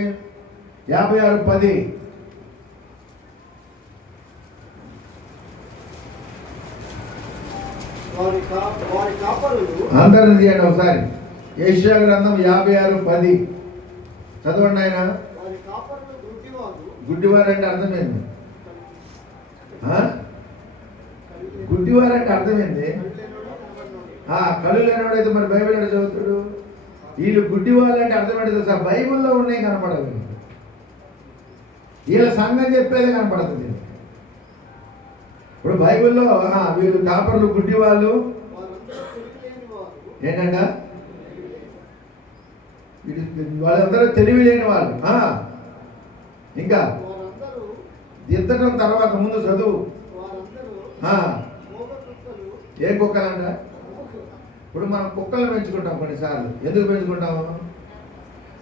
56:10. అందరిని తీయండి ఒకసారి. యెషయా గ్రంథం 56:10 చదవండి ఆయన. గుడ్డివారంటే అర్థమైంది. గుడ్డివారంటే అర్థమైంది. కళ్ళు లేనివాడైతే మరి బైబిల్ ఎక్కడ చదువుతాడు? వీళ్ళు గుడ్డివాళ్ళంటే అర్థమైంది తెలుసా? బైబిల్లో ఉన్నాయి కనపడదు, వీళ్ళ సంఘం చెప్పేదే కనపడుతుంది. ఇప్పుడు బైబిల్లో వీళ్ళు కాపర్లు గుడ్డివాళ్ళు ఏంటంట, వాళ్ళందరూ తెలివి లేని వాళ్ళు. ఇంకా దిద్దటం తర్వాత ముందు చదువు. ఏం కుక్కలంట? ఇప్పుడు మనం కుక్కలు పెంచుకుంటాం కొన్నిసార్లు. ఎందుకు పెంచుకుంటాము?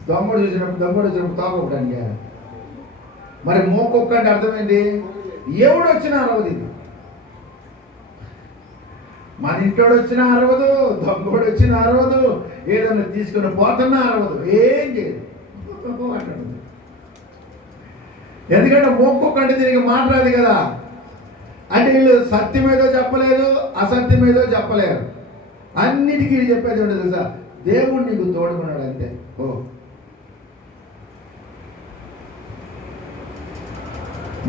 దొంగడు వచ్చినప్పుడు తాగొక్కడానికి. మరి మోకొక్క అంటే అర్థమైంది, ఎవడు వచ్చినా అరవదు. మన ఇంటోడు వచ్చినా అరవదు, దొంగోడు వచ్చినా అరవదు, ఏదైనా తీసుకుని పోతున్నా అరవదు, ఏం చేయదు అంటాడు. ఎందుకంటే మోకొక్క అంటే దీనికి మాట్లాడదు కదా. అంటే వీళ్ళు సత్యం ఏదో చెప్పలేదు, అసత్యం ఏదో చెప్పలేరు. అన్నిటికీ చెప్పేది ఉండదు తెలుసా? దేవుడు నీకు తోడుకున్నాడు అంతే. ఓ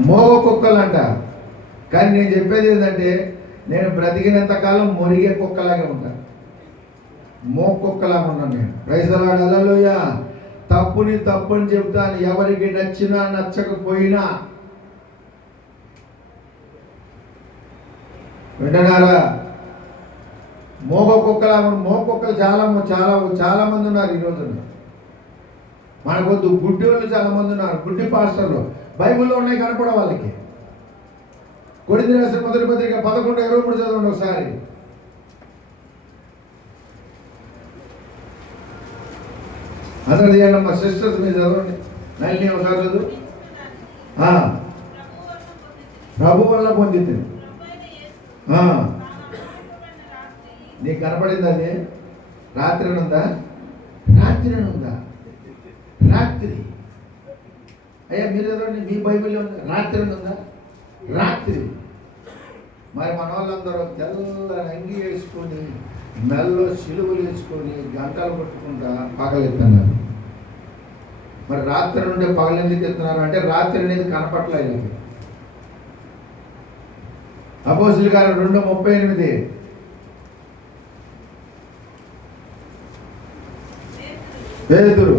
మోగ కుక్కలంట. కానీ నేను చెప్పేది ఏంటంటే, నేను బ్రతికినంత కాలం మొరిగే కుక్కలాగే ఉంటాను, మోగ కుక్కలాగా ఉన్నాను నేను. ప్రైజ్ ది లార్డ్, హల్లెలూయా. తప్పుని తప్పుని చెప్తాను, ఎవరికి నచ్చినా నచ్చకపోయినా. వింటున్నారా? మోగ కుక్కలాగా. మోగ కుక్కలు చాలా చాలా చాలా మంది ఉన్నారు ఈ రోజున. మనకొద్దు, గుడ్డి వాళ్ళు చాలా మంది ఉన్నారు, గుడ్డి పాస్టర్లు. బైబిల్లో ఉన్నాయి, కనపడ వాళ్ళకి. కొరింథీ రాసిన మొదటి పత్రిక 11:23 చదవండి ఒకసారి. అందరు తీయండి, మా సిస్టర్స్ మీరు చదవండి. నల్లి ఒకసారి చదువు. ప్రభు వల్ల పొందింది. నీకు కనపడింది అది? రాత్రి ఉందా? రాత్రి ఉందా? రాత్రి. అయ్యా మీరు చదవండి, మీ బైబిల్లో ఉందా? రాత్రి ఉందా? రాత్రి. మరి మన వాళ్ళందరూ తెల్ల అంగి వేసుకొని, మెల్లో సిలువలు వేసుకొని, గంటలు కొట్టుకుంటా పగలెత్తున్నారు. మరి రాత్రి నుండి పగలు ఎందుకు ఎత్తున్నారు అంటే, రాత్రి అనేది కనపట్లేదు. అపోస్తలుల కార్యం 2:38. పేతురు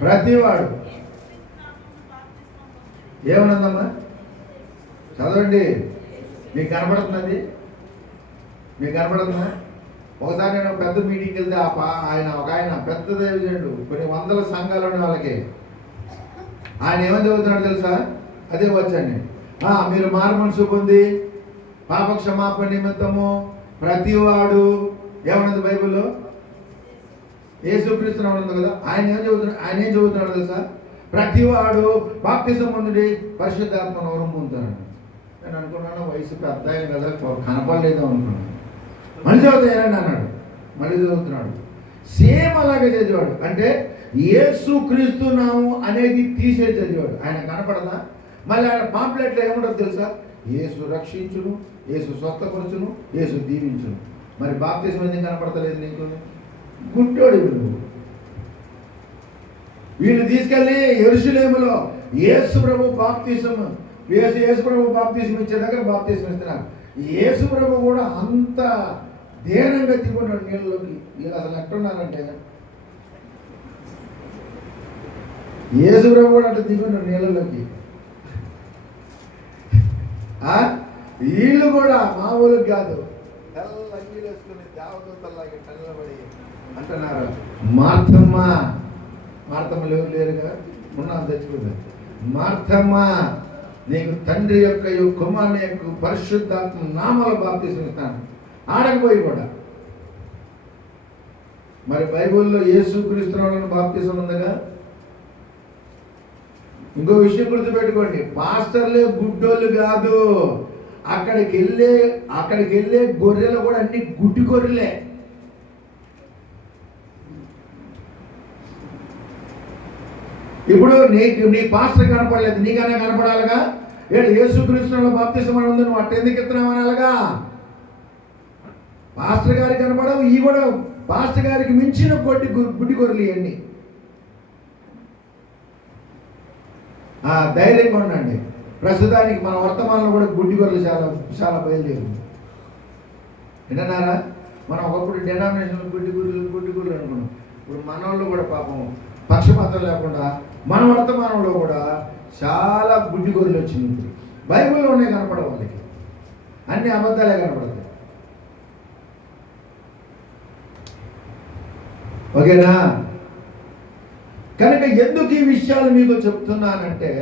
ప్రతివాడు ఏమన్నదమ్మా? చదవండి. మీకు కనపడుతున్నది? మీకు కనపడుతుందా? ఒకసారి నేను పెద్ద మీటింగ్కి వెళ్తే ఒక ఆయన పెద్ద దైవజనుడు, కొన్ని వందల సంఘాలు ఉండే వాళ్ళకి. ఆయన ఏమని చదువుతున్నాడు తెలుసా? అదే వచ్చండి. మీరు మారు మనసు పొంది పాప క్షమాపణ నిమిత్తము ప్రతివాడు ఏమన్నది బైబిల్లో? యేసుక్రీస్తు ఉంది కదా. ఆయన ఏం చదువుతున్నాడు తెలుసా? ప్రతివాడు బాప్తిసం పొందుడి పరిశుద్ధాత్మను వరం పొందుతాడు. నేను అనుకున్నాను, వయసు పెద్ద ఆయన కదా, కనపడలేదు అనుకున్నాను. మళ్ళీ చదువుతాయని అన్నాడు. మళ్ళీ చదువుతున్నాడు. సేమ్ అలాగే చదివాడు. అంటే యేసుక్రీస్తు నామము అనేది తీసేసి చదివాడు. ఆయన కనపడదా? మళ్ళీ ఆయన పాంప్లెట్లో ఏముండదు తెలుసా? యేసు రక్షించును, యేసు స్వస్థపరచును, యేసు దీవించును. మరి బాప్తిసం ఎందుకు కనపడతలేదు నీకు? గుడ్డోడు నువ్వు. వీళ్ళు తీసుకెళ్ళి యెరూషలేములో యేసు ప్రభు బాప్తిసం ఇచ్చే దగ్గర బాప్తిసం ఇస్తున్నారు. యేసు ప్రభు కూడా అంత ధీరంగా దిగున్నాడు నీళ్ళలోకి. వీళ్ళు అసలు ఎట్టున్నారంటే, యేసు ప్రభు కూడా అట్లా దిగున్నాడు నీళ్ళలోకి. వీళ్ళు కూడా మామూలుగా కాదు, తెల్ల అంగీలు వేసుకుని దేవదూతల్లాగా కళ్ళబడి అంటున్నారు, మార్తమ్మ లేరుగా ఉన్నాను తెచ్చుకుంది. మార్తమ్మ, నీకు తండ్రి యొక్క కుమారుని యొక్క పరిశుద్ధాత్మ నామాల బాప్తిసం ఇస్తాను. ఆడకపోయి కూడా. మరి బైబిల్లో యేసుక్రీస్తు బాప్తిసం ఉందిగా. ఇంకో విషయం గుర్తుపెట్టుకోండి, పాస్టర్లే గుడ్డోళ్ళు కాదు. అక్కడికి వెళ్ళే గొర్రెలు కూడా అన్ని గుడ్డి గొర్రెలే. ఇప్పుడు నీ పాస్టర్ కనపడలేదు, నీకన్నా కనపడాలిగా. యేసుక్రీస్తులో బాప్తిసం అని ఉంది, నువ్వు అట్ట ఎందుకు ఇస్తున్నావు అనాలిగా. పాస్టర్ గారికి కనపడవు, ఈ కూడా పాస్టర్ గారికి మించిన గుడ్డి గొర్రెలు ఇవన్నీ. ధైర్యంగా ఉండండి. ప్రస్తుతానికి మన వర్తమానంలో కూడా గుడ్డి గొర్రెలు చాలా చాలా బయలుదేరింది. వింటున్నారా? మనం ఒకప్పుడు డినామినేషన్ గుడ్డి గుర్రెలు అనుకున్నాం. ఇప్పుడు మన వాళ్ళు కూడా పాపం పక్షపాతం లేకుండా మన వర్తమానంలో కూడా చాలా గుడ్డి గొర్రెలు వచ్చింది. బైబిల్లోనే కనపడవు వాళ్ళకి, అన్ని అబద్ధాలే కనపడతాయి. ఓకేనా? కనుక ఎందుకు ఈ విషయాలు మీకు చెప్తున్నానంటే,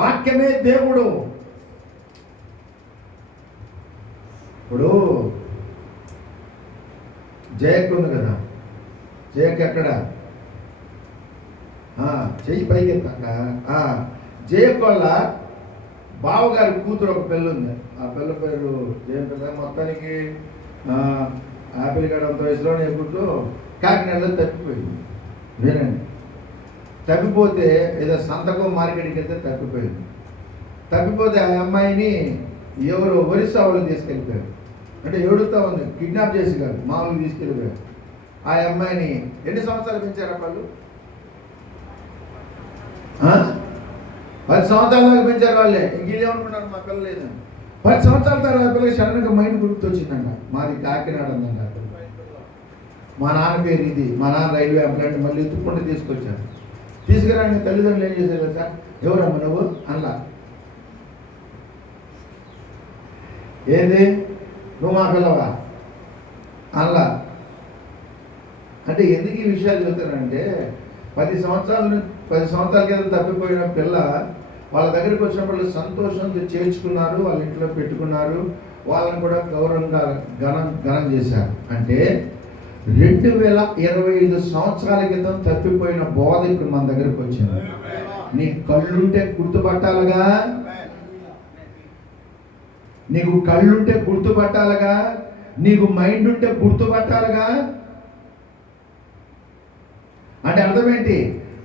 వాక్యమే దేవుడు. ఇప్పుడు జయక్ ఉంది కదా, జయక్ ఎక్కడ? చెయ్యి పైకి ఎత్తాక. జయక్ వల్ల బావగారి కూతురు ఒక పిల్ల ఉంది. ఆ పిల్ల పేరు జయపిల్ల. మొత్తానికి ఆపిల్ గడ అంత వయసులోనే ఎప్పుడు కాకినాడలో తప్పిపోయింది. వినండి, తప్పిపోతే ఏదో సంతకం మార్కెట్కి వెళ్తే తప్పిపోయింది. తప్పిపోతే ఆ అమ్మాయిని ఎవరు ఒరిస్సా వాళ్ళు తీసుకెళ్ళిపోయారు. అంటే ఏడుస్తూ ఉంది, కిడ్నాప్ చేసి కాదు, మామూలుగా తీసుకెళ్ళిపోయారు. ఆ అమ్మాయిని ఎన్ని సంవత్సరాలు పెంచారు వాళ్ళు? 10 సంవత్సరాల దాకా పెంచారు వాళ్ళే. ఇంకేమనుకుంటారు, మా పిల్లలు లేదని. 10 సంవత్సరాల తర్వాత పిల్లలకి సడన్గా మైండ్ గుర్తొచ్చిందంట, మాది కాకినాడ ఉందంట. మా నాన్న పేరు ఇది, మా నాన్న రైల్వే ఎంప్లాయ్, మళ్ళీ ఎత్తుకుంటూ తీసుకొచ్చారు. తీసుకురాని తల్లిదండ్రులు ఏం చేశారు కదా, ఎవరమ్మ నువ్వు అనలా. ఏంది నువ్వు మా పిల్లవా అనలా. అంటే ఎందుకు ఈ విషయాలు చెబుతానంటే 10 సంవత్సరాల కింద తప్పిపోయిన పిల్ల వాళ్ళ దగ్గరికి వచ్చినప్పుడు సంతోషంతో చేర్చుకున్నారు, వాళ్ళ ఇంట్లో పెట్టుకున్నారు, వాళ్ళని కూడా గౌరవంగా ఘనం చేశారు. అంటే 2025 సంవత్సరాల క్రితం తప్పిపోయిన బోధ ఇప్పుడు మన దగ్గరికి వచ్చింది. నీ కళ్ళుంటే గుర్తుపట్టాలిగా, నీకు కళ్ళుంటే గుర్తుపట్టాలిగా, నీకు మైండ్ ఉంటే గుర్తుపట్టాలిగా. అంటే అర్థం ఏంటి?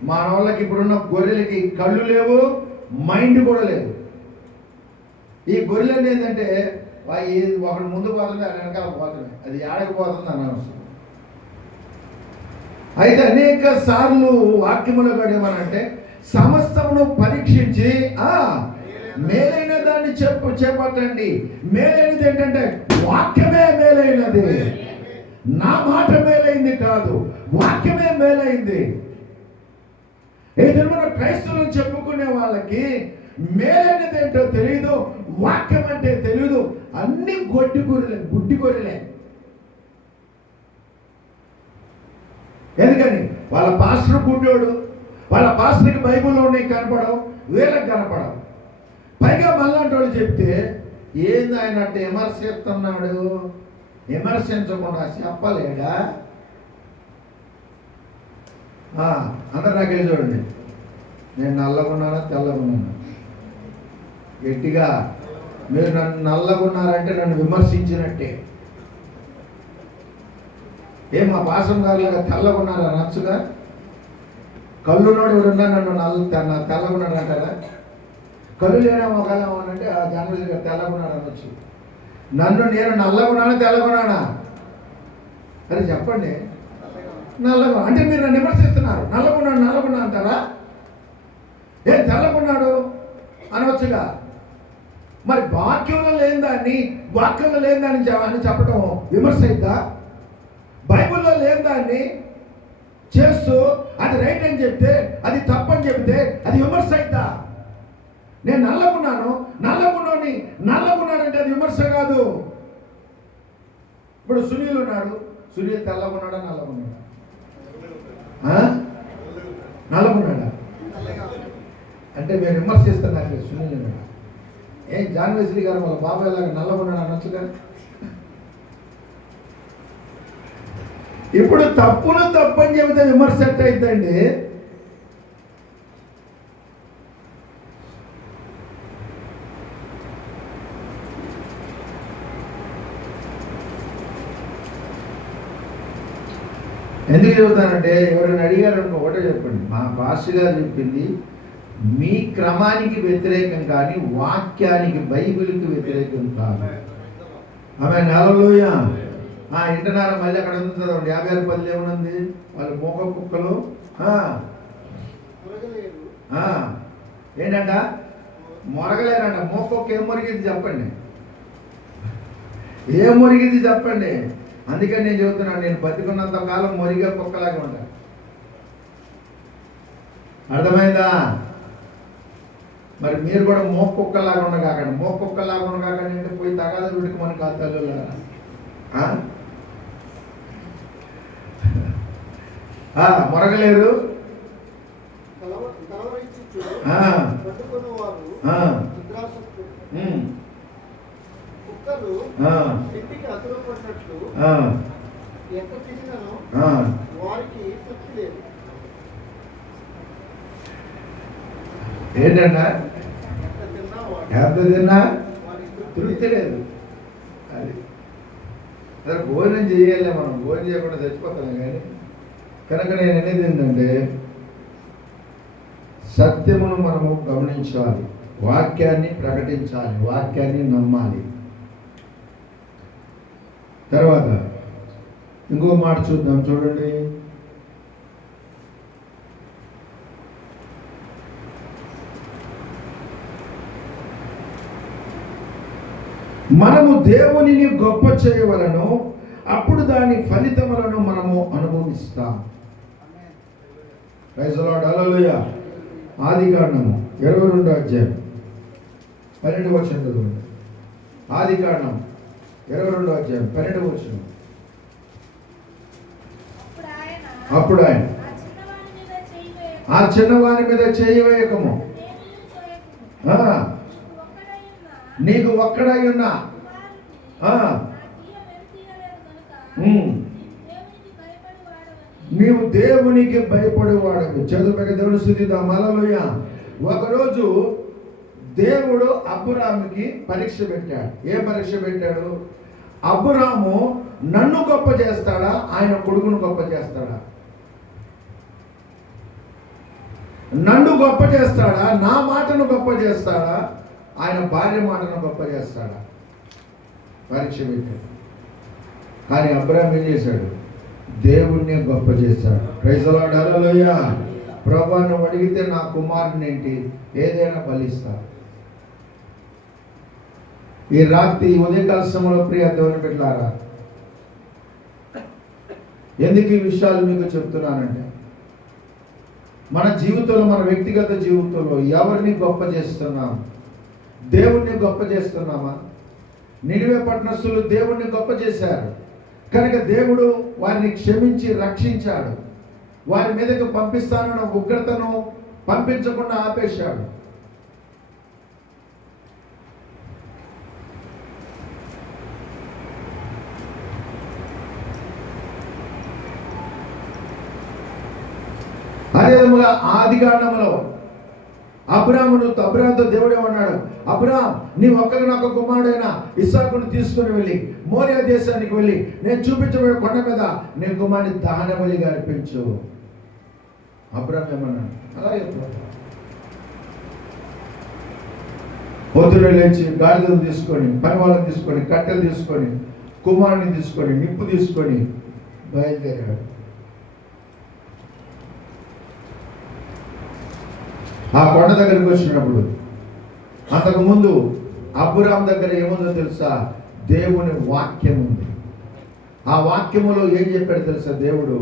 మన వాళ్ళకి ఇప్పుడున్న గొర్రెలకి కళ్ళు లేవు, మైండ్ కూడా లేదు. ఈ గొర్రెలు ఏంటంటే ఒకటి ముందు పోతుంది, అది వెనకాల పోతుంది, అది ఆడకపోతుంది అని అవసరం. అయితే అనేక సార్లు వాక్యములో ఏమనంటే సమస్తమును పరీక్షించి మేలైన దాన్ని చేపట్టండి. మేలైనది ఏంటంటే వాక్యమే మేలైనది, నా మాట మేలైంది కాదు, వాక్యమే మేలైంది. ఏదైనా మన క్రైస్తవులను చెప్పుకునే వాళ్ళకి మేలైనది ఏంటో తెలియదు, వాక్యం అంటే తెలియదు. అన్ని గుడ్డి గొర్రెలే. ఎందుకని వాళ్ళ పాస్టర్ గుడ్డోడు, వాళ్ళ పాస్టర్కి బైబిల్లో ఉన్నాయి కనపడవు, వీళ్ళకి కనపడవు. పైగా మళ్ళాంటి వాళ్ళు చెప్తే ఏంది ఆయన అంటే విమర్శిస్తున్నాడు, విమర్శించకుండా చెప్పలేడా? అందరు నాకెళ్ళి చూడండి, నేను నల్లగున్నానా తెల్లగున్నానా? గట్టిగా మీరు నన్ను నల్లగున్నారంటే నన్ను విమర్శించినట్టే. మా పాసం గారులాగా తెల్లగున్నారా నచ్చుగా? కళ్ళున్నాడు ఎవరున్నా నన్ను తెల్లగున్నాడు అంటారా? కళ్ళు లేనా ఒకవేళ అంటే ఆ జర్నలిస్ట్ గారు తెల్లగున్నాడు అనొచ్చు. నేను నల్లగున్నానా తెల్లగున్నానా? అరే చెప్పండి. నల్లగా అంటే మీరు నన్ను విమర్శిస్తున్నారు. నల్లగున్నాడు అంటారా? తెల్లగున్నాడు అనవచ్చుగా. మరి వాక్యంలో లేని దాన్ని అని చెప్పడం విమర్శ అయిద్దా? బైబిల్లో లేని దాన్ని చేస్తూ అది రైట్ అని చెప్తే, అది తప్పని చెప్తే అది విమర్శ అయిద్దా? నేను నల్లగున్నాడంటే అది విమర్శ కాదు. ఇప్పుడు సునీల్ ఉన్నాడు, సునీల్ తెల్లగున్నాడా నల్లగున్నాడా? నల్లగున్నాడా అంటే మీరు విమర్శిస్తున్నారు. సునీల్ ఉన్నాడా? జాన్ వెస్లీ గారు వాళ్ళ బాబాయ్ లాగా నల్లగున్నాడు అనొచ్చుగా. ఇప్పుడు తప్పని చెబితే విమర్శ ఎట్టయిద్దండి? ఎందుకు చెబుతానంటే ఎవరైనా అడిగారు అనుకో ఒకటే చెప్పండి, మా పాస్టర్ గారు చెప్పింది మీ క్రమానికి వ్యతిరేకం కానీ వాక్యానికి బైబిల్కి వ్యతిరేకం కాదు. ఆమె హల్లెలూయా. ఇంటనారా మళ్ళీ అక్కడ ఉంది చదవండి. 56 పదులు ఏమనుంది? వాళ్ళు మోక కుక్కలు ఏంటంట మొరగలేరంట. మోకొక్క ఏం మురిగింది చెప్పండి, ఏం మురిగింది చెప్పండి. అందుకని నేను చెబుతున్నాను, నేను బతికున్నంత కాలం మొరిగే కుక్కలాగా ఉంటా. అర్థమైందా? మరి మీరు కూడా మోక్కుక్కలాగా ఉండగాకండి. మోక్కుక్కలాగా ఉండగాకండి అంటే పోయి తగాద వీడికి మన ఖాతాలు మొరగలేరు. ఏంటన్నా ఎంత తిన్నా తృప్తి లేదు. అది అసలు భోజనం చేయాలి, మనం భోజనం చేయకుండా చచ్చిపోతాం. కానీ కనుక నేను అనేది ఏంటంటే సత్యమును మనము గమనించాలి. వాక్యాన్ని ప్రకటించాలి, వాక్యాన్ని నమ్మాలి. తర్వాత ఇంకో మాట చూద్దాం, చూడండి. మనము దేవునిని గొప్ప చేయవలను, అప్పుడు దాని ఫలితములను మనము అనుభవిస్తాం. ప్రైజ్ ది లార్డ్, హల్లెలూయా. ఆదికాండము 22వ అధ్యాయం 12వ వచనం చదవండి. ఆదికాండం 22వ అధ్యాయం 12వ వచనం. అప్పుడు ఆయన ఆ చిన్నవాని మీద చేయి వేయకము, నీకు ఒక్కడై ఉన్నా నీవు దేవునికి భయపడేవాడు. చదువుపై దేవుడు స్తుతిద్దాం, హల్లెలూయా. ఒకరోజు దేవుడు అబ్రాముకి పరీక్ష పెట్టాడు. ఏ పరీక్ష పెట్టాడు? అబ్రాము నన్ను గొప్ప చేస్తాడా, ఆయన కొడుకును గొప్ప చేస్తాడా? నన్ను గొప్ప చేస్తాడా, నా మాటను గొప్ప చేస్తాడా, ఆయన భార్య మాటను గొప్ప చేస్తాడా? పరీక్ష పెట్టాడు. కానీ అబ్రాము ఏం చేశాడు? దేవుణ్ణి గొప్ప చేశాడు. ప్రైజ్ ది లార్డ్, హల్లెలూయా. ప్రభువా, నువ్వు అడిగితే నా కుమారుని ఏంటి ఏదైనా బలిస్తా. ఈ రాత్రి ఉదయకాల సమయంలో ప్రియ దేవుని బిడ్డలారా, ఎందుకు ఈ విషయాలు మీకు చెప్తున్నానంటే, మన జీవితంలో, మన వ్యక్తిగత జీవితంలో ఎవరిని గొప్ప చేస్తున్నాం? దేవుణ్ణి గొప్ప చేస్తున్నామా? నినివే పట్టణస్థులు దేవుణ్ణి గొప్ప చేశారు కనుక దేవుడు వారిని క్షమించి రక్షించాడు. వారి మీదకు పంపిస్తానన్న ఉగ్రతను పంపించకుండా ఆపేశాడు. అదేవిధంగా ఆదికాండములో అబ్రాముతో దేవుడు ఏమన్నాడు? అబ్రామ్, నీ ఒక్క కుమారుడైన ఇస్సాకును తీసుకుని వెళ్ళి మోరియా దేశానికి వెళ్ళి నేను చూపించబోయే కొండ మీద నీ కుమారుని దహన బలిగా అర్పించు. అబ్రామ్ ఏమన్నాడు? అలాగే. పొద్దున లేచి గాడిదలు తీసుకొని, పని వాళ్ళని తీసుకొని, కట్టెలు తీసుకొని, కుమారుని తీసుకొని, నిప్పు తీసుకొని బయలుదేరాడు. ఆ కొండ దగ్గరికి వచ్చినప్పుడు అంతకుముందు అబ్రామ్ దగ్గర ఏముందో తెలుసా? దేవుని వాక్యం ఉంది. ఆ వాక్యములో ఏం చెప్పాడు తెలుసా? దేవుడు,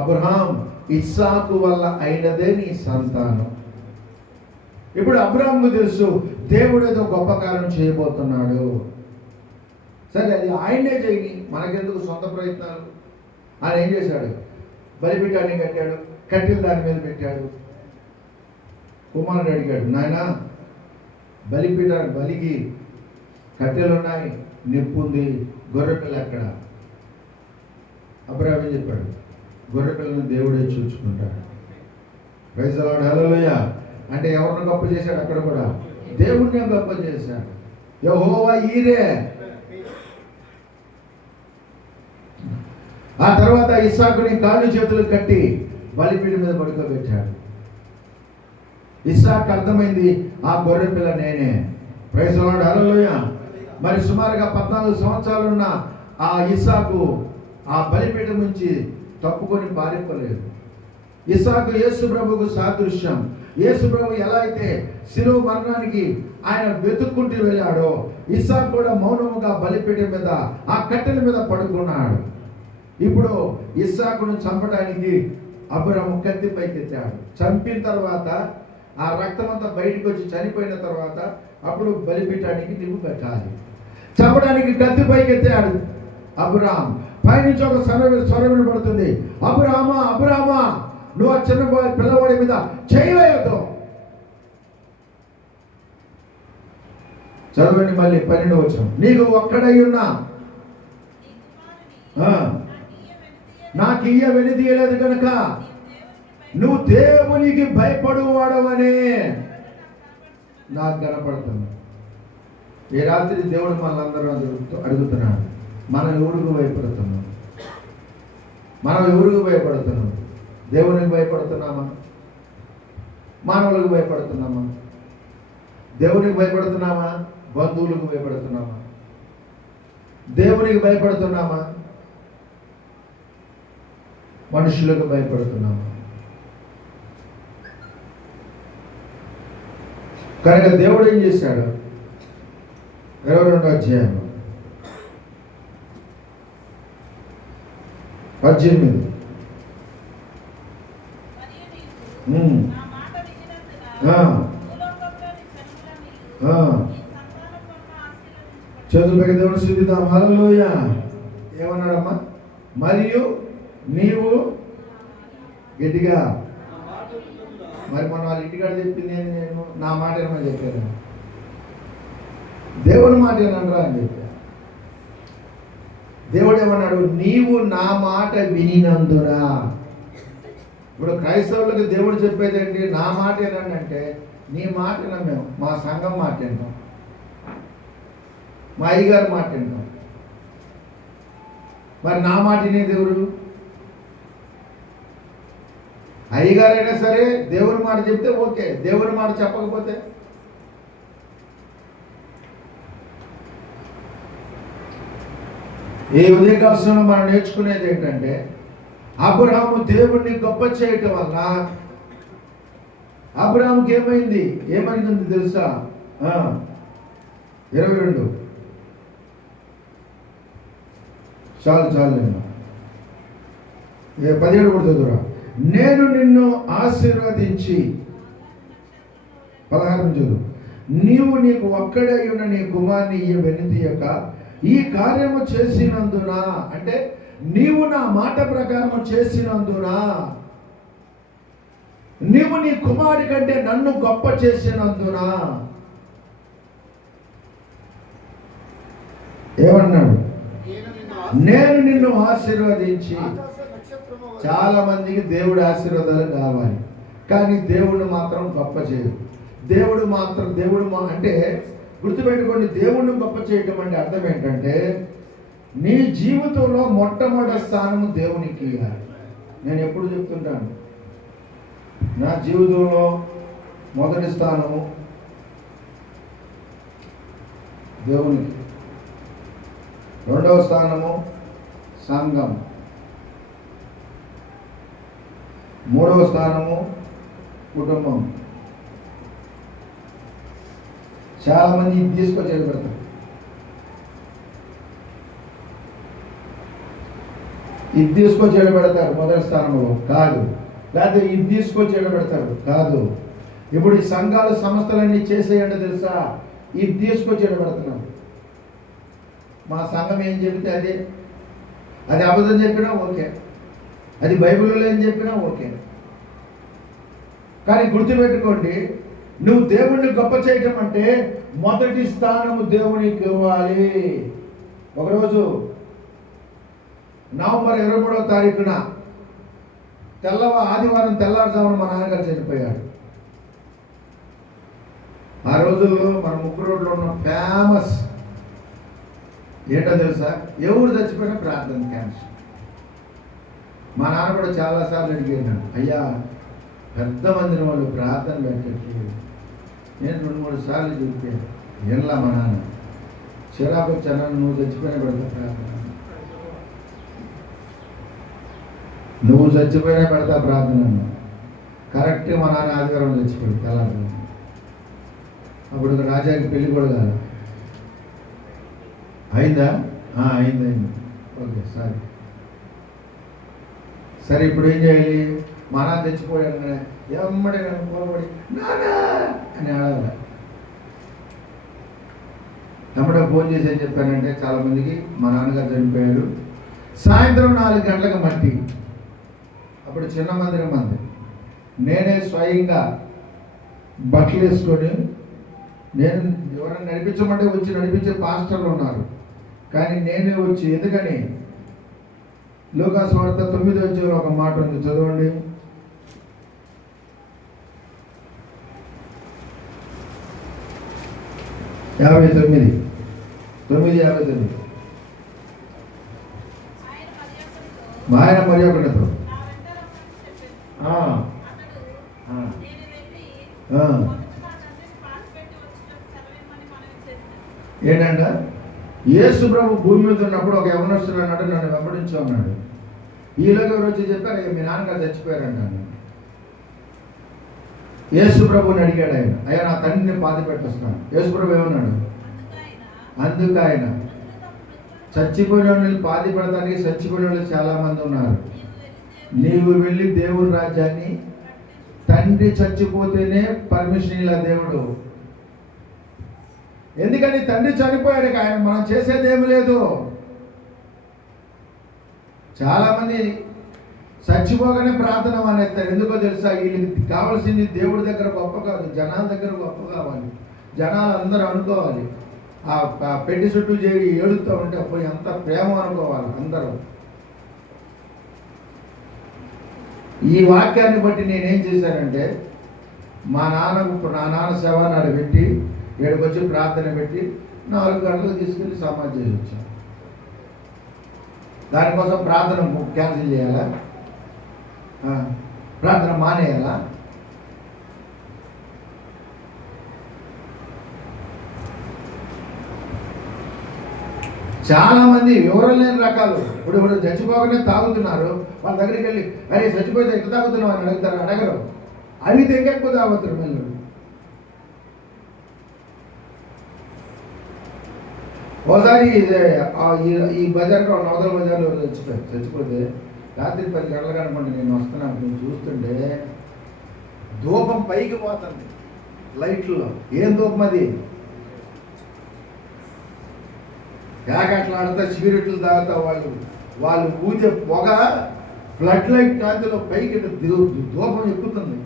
అబ్రహాం, ఇస్సాకు వల్ల అయినదే నీ సంతానం. ఇప్పుడు అబ్రాహాముకు తెలుసు దేవుడు ఏదో గొప్ప కార్యం చేయబోతున్నాడు. సరే, అది ఆయనే చేయని, మనకెందుకు సొంత ప్రయత్నాలు? ఆయన ఏం చేశాడు? బలిపీఠాన్ని కట్టాడు, కట్టెలు దాని మీద పెట్టాడు. కుమారుడు అడిగాడు, నాయన బలిపీఠాన్ని బలికి కట్టెలు ఉన్నాయి, నిప్పు ఉంది, గొర్రెపిల్ల ఎక్కడ? అబ్రాహాం చెప్పాడు, గొర్రెపిల్లను దేవుడే చూసుకుంటాడు. ప్రైజ్ ది లార్డ్, హల్లెలూయా. అంటే ఎవరిని గొప్ప చేశాడు? అక్కడ కూడా దేవుణ్ణి గొప్ప చేశాడు. యెహోవా ఈరే. ఆ తర్వాత ఇస్సాకుని కాళ్ళు చేతులు కట్టి బలిపీఠం మీద పడుకోబెట్టాడు. ఇస్సాకు అర్థమైంది, ఆ గొర్రె పిల్ల నేనే. ప్రైజ్ ది లార్డ్, హల్లెలూయా. మరి సుమారుగా 14 సంవత్సరాలు ఉన్న ఆ ఇస్సాకు ఆ బలిపీఠం నుంచి తప్పుకొని పారిపోలేదు. ఇస్సాకు యేసు ప్రభువుకు సాదృశ్యం. యేసు ప్రభు ఎలా అయితే శిలువ మరణానికి ఆయన వెతుక్కుంటూ వెళ్ళాడో, ఇస్సాకు కూడా మౌనముగా బలిపీఠం మీద ఆ కట్టెల మీద పడుకున్నాడు. ఇప్పుడు ఇస్సాకును చంపడానికి అబ్రాము కత్తి పైకెత్తాడు. చంపిన తర్వాత ఆ రక్తం అంతా బయటకు వచ్చి చనిపోయిన తర్వాత అప్పుడు బలిపీఠానికి నిప్పు పెట్టాలి. చంపడానికి కత్తి పైకెత్తాడు అబ్రామ్. పైనుంచి ఒక స్వరం వినపడుతుంది, అబ్రామా, అబ్రామా, నువ్వు ఆ చిన్న పిల్లవాడి మీద చేయలేదు. చదవండి మళ్ళీ 12వ వచనం. నీకు ఒక్కడై ఉన్నా నాకు ఇయ్య వెనుదీయలేదు కనుక నువ్వు దేవునికి భయపడువాడవనే నాకు కనపడుతుంది. ఈ రాత్రి దేవుడు మనందరూ అడుగుతున్నాడు, మనం ఎవరికి భయపడుతున్నాం? మనం ఎవరికి భయపడుతున్నాం? దేవునికి భయపడుతున్నామా? మానవులకు భయపడుతున్నామా? దేవునికి భయపడుతున్నామా? బంధువులకు భయపడుతున్నామా? దేవునికి భయపడుతున్నామా? మనుషులకు భయపడుతున్నామా? కనుక దేవుడు ఏం చేశాడు? 22వ అధ్యాయం 18. చేతులు పైకి దేవుడు స్తుతిద్దాం. హల్లెలూయా. ఏమన్నాడమ్మా? మరియు నీవు గట్టిగా. మరి మన వాళ్ళ ఇంటికాడ చెప్పింది ఏంది? నేను నా మాట ఏమని చెప్పాను? దేవుని మాట ఏనరా అని చెప్పా. దేవుడు ఏమన్నాడు? నీవు నా మాట వినినందున. ఇప్పుడు క్రైస్తవులకు దేవుడు చెప్పేది ఏంటి? నా మాట ఏనండి అంటే, నీ మాట విన్నాం మేము, మా సంఘం మాట వింటాం, మా అయ్యగారు మాట వింటాం. మరి నా మాట వినే దేవుడు అయ్యగారైనా సరే దేవుని మాట చెప్తే ఓకే, దేవుని మాట చెప్పకపోతే ఈ ఉదయకాలంలో మనం నేర్చుకునేది ఏంటంటే, అబ్రహాము దేవుణ్ణి గొప్ప చేయటం వల్ల అబ్రహాముకి ఏమైంది? ఏమైంది తెలుసా? 22 చాలు 17 కూడా చదువురా. నేను నిన్ను ఆశీర్వదించి 16 చదువు. నీవు నీకు ఒక్కడే ఉన్న నీ కుమార్ని వెనుదీయక ఈ కార్యము చేసినందున, అంటే నీవు నా మాట ప్రకారం చేసినందున, నీవు నీ కుమారుడి కంటే నన్ను గొప్ప చేసినందున. ఏమన్నాడు? నేను నిన్ను ఆశీర్వదించి. చాలా మందికి దేవుడి ఆశీర్వాదాలు కావాలి, కానీ దేవుడు మాత్రం గొప్ప చేయడు. దేవుడు అంటే గుర్తుపెట్టుకోండి, దేవుడిని గొప్ప చేయటం అంటే అర్థం ఏంటంటే, నీ జీవితంలో మొట్టమొదటి స్థానము దేవునికి ఇవ్వాలి. నేను ఎప్పుడు చెప్తుంటాను, నా జీవితంలో మొదటి స్థానము దేవునికి, రెండవ స్థానము సంఘం, మూడవ స్థానము కుటుంబం. చాలా మంది ఇది తీసుకొచ్చి పెడతారు. ఇది తీసుకొచ్చి పెడతారు మొదటి స్థానంలో కాదు, లేకపోతే ఇది తీసుకొచ్చి పెడతారు కాదు. ఇప్పుడు ఈ సంఘాలు సంస్థలన్నీ చేసేయండి తెలుసా? ఇది తీసుకొచ్చి పెడుతున్నాం. మా సంఘం ఏం చెబితే అది అబద్ధం చెప్పినా ఓకే, అది బైబిల్లో ఏం చెప్పినా ఓకే. కానీ గుర్తుపెట్టుకోండి, నువ్వు దేవుణ్ణి గొప్ప చేయటం అంటే మొదటి స్థానము దేవునికి ఇవ్వాలి. ఒకరోజు నవంబర్ 23వ తారీఖున ఆదివారం తెల్లారుజామున మా నాన్నగారు చనిపోయాడు. ఆ రోజుల్లో మన ముగ్గురు రోడ్లో ఉన్న ఫేమస్ ఏంటో తెలుసా? ఎవరు చచ్చిపోయినా ప్రార్థన క్యాన్సర్. మా నాన్న కూడా చాలాసార్లు అడిగాను, అయ్యా పెద్ద మందిని వాళ్ళు ప్రార్థన పెట్టట్లేదు. నేను 2-3 సార్లు చెప్పాను, ఎన్లా మా నాన్న చిరాకు వచ్చాను, నువ్వు చచ్చిపోయినా పెడతా ప్రార్థన, నువ్వు చచ్చిపోయినా పెడతా ప్రార్థన. కరెక్ట్గా మా నాన్న ఆదివారం చచ్చిపోయాడు తెల్లారు. అప్పుడు రాజాకి పెళ్లి కూడా కాదు. అయిందా? అయింది. ఓకే సరే ఇప్పుడు ఏం చేయాలి? మా నాన్న తెచ్చిపోయాడు కదా, ఎమ్మడి నన్ను పోలబడి నానా అని ఆడాలి. ఎమ్మడే ఫోన్ చేసి ఏం చెప్పానంటే, చాలామందికి మా నాన్నగారు చనిపోయారు. సాయంత్రం 4 గంటలకు మట్టి. అప్పుడు చిన్న మందిరం మంది. నేనే స్వయంగా బట్టలు వేసుకొని, నేను ఎవరైనా నడిపించమంటే వచ్చి నడిపించే పాస్టర్లు ఉన్నారు, కానీ నేనే వచ్చి, ఎందుకని లూకాసు వార్త 9వ అధ్యాయంలో ఒక మాట ఉంది, చదవండి. యాభై 9:59. ఆయన మర్యాదతో ఏంటంట, యేసు ప్రభు భూమి మీద ఉన్నప్పుడు ఒక యవనస్తుడు అన్నాడు, నన్ను వెంబడించు అన్నాడు. ఈలోగా ఎవరు వచ్చి చెప్పారు, మీ నాన్నగారు చచ్చిపోయారంటాను. యేసు ప్రభుని అడిగాడు ఆయన, అయ్యా నా తండ్రిని పాతి పెట్టొస్తాను. యేసు ప్రభు ఏమన్నాడు, అందుకు ఆయన చచ్చిపోయిన వాళ్ళని పాతి పెడతానికి చచ్చిపోయిన వాళ్ళు చాలా మంది ఉన్నారు, నీవు వెళ్ళి దేవుని రాజ్యాన్ని, తండ్రి చచ్చిపోతేనే పర్మిషన్ ఇలా దేవుడు. ఎందుకని తండ్రి చనిపోయాడు, ఆయన మనం చేసేది ఏమి లేదు. చాలామంది చచ్చిపోగానే ప్రార్థన మానేస్తారు. ఎందుకో తెలుసా, వీళ్ళకి కావాల్సింది దేవుడి దగ్గర గొప్ప కాదు, జనాల దగ్గర గొప్ప కావాలి. జనాలు అందరూ అనుకోవాలి, ఆ పెళ్లి చుట్టూ చేరి ఏడుస్తూ ఉంటే అప్పుడు ఎంత ప్రేమ అనుకోవాలి అందరూ. ఈ వాక్యాన్ని బట్టి నేనేం చేశానంటే, నా నాన్న శవాన్ని పెట్టి ఏడుకొచ్చి ప్రార్థన పెట్టి 4 గంటలకు తీసుకెళ్ళి సమాధి చేసి వచ్చాను. దానికోసం ప్రార్థన క్యాన్సిల్ చేయాలా, ప్రార్థన మానేయాలా? చాలా మంది వివరం లేని రకాలు. ఇప్పుడు చచ్చిపోగానే తాగుతున్నారు, వాళ్ళ దగ్గరికి వెళ్ళి అరే చచ్చిపోతే ఎట్లా తాగుతున్నావు అని అడుగుతారు, అడగరు. అడిగితే ఇంకెక్కువ తాగుతారు మళ్ళీ. ఒకసారి ఈ బజార్లో నవదల బజార్లో చచ్చిపోతే రాత్రి 10 గంటలకు అనుకోండి నేను వస్తున్నాను. నేను చూస్తుంటే ధూపం పైకి పోతుంది లైట్లో. ఏం ధూపం అది? ఆడుతా సిగరెట్లు తాగుతా వాళ్ళు ఊదే పొగ ఫ్లడ్ లైట్ కాంతిలో పైకి ధూపం ఎక్కుతుంది.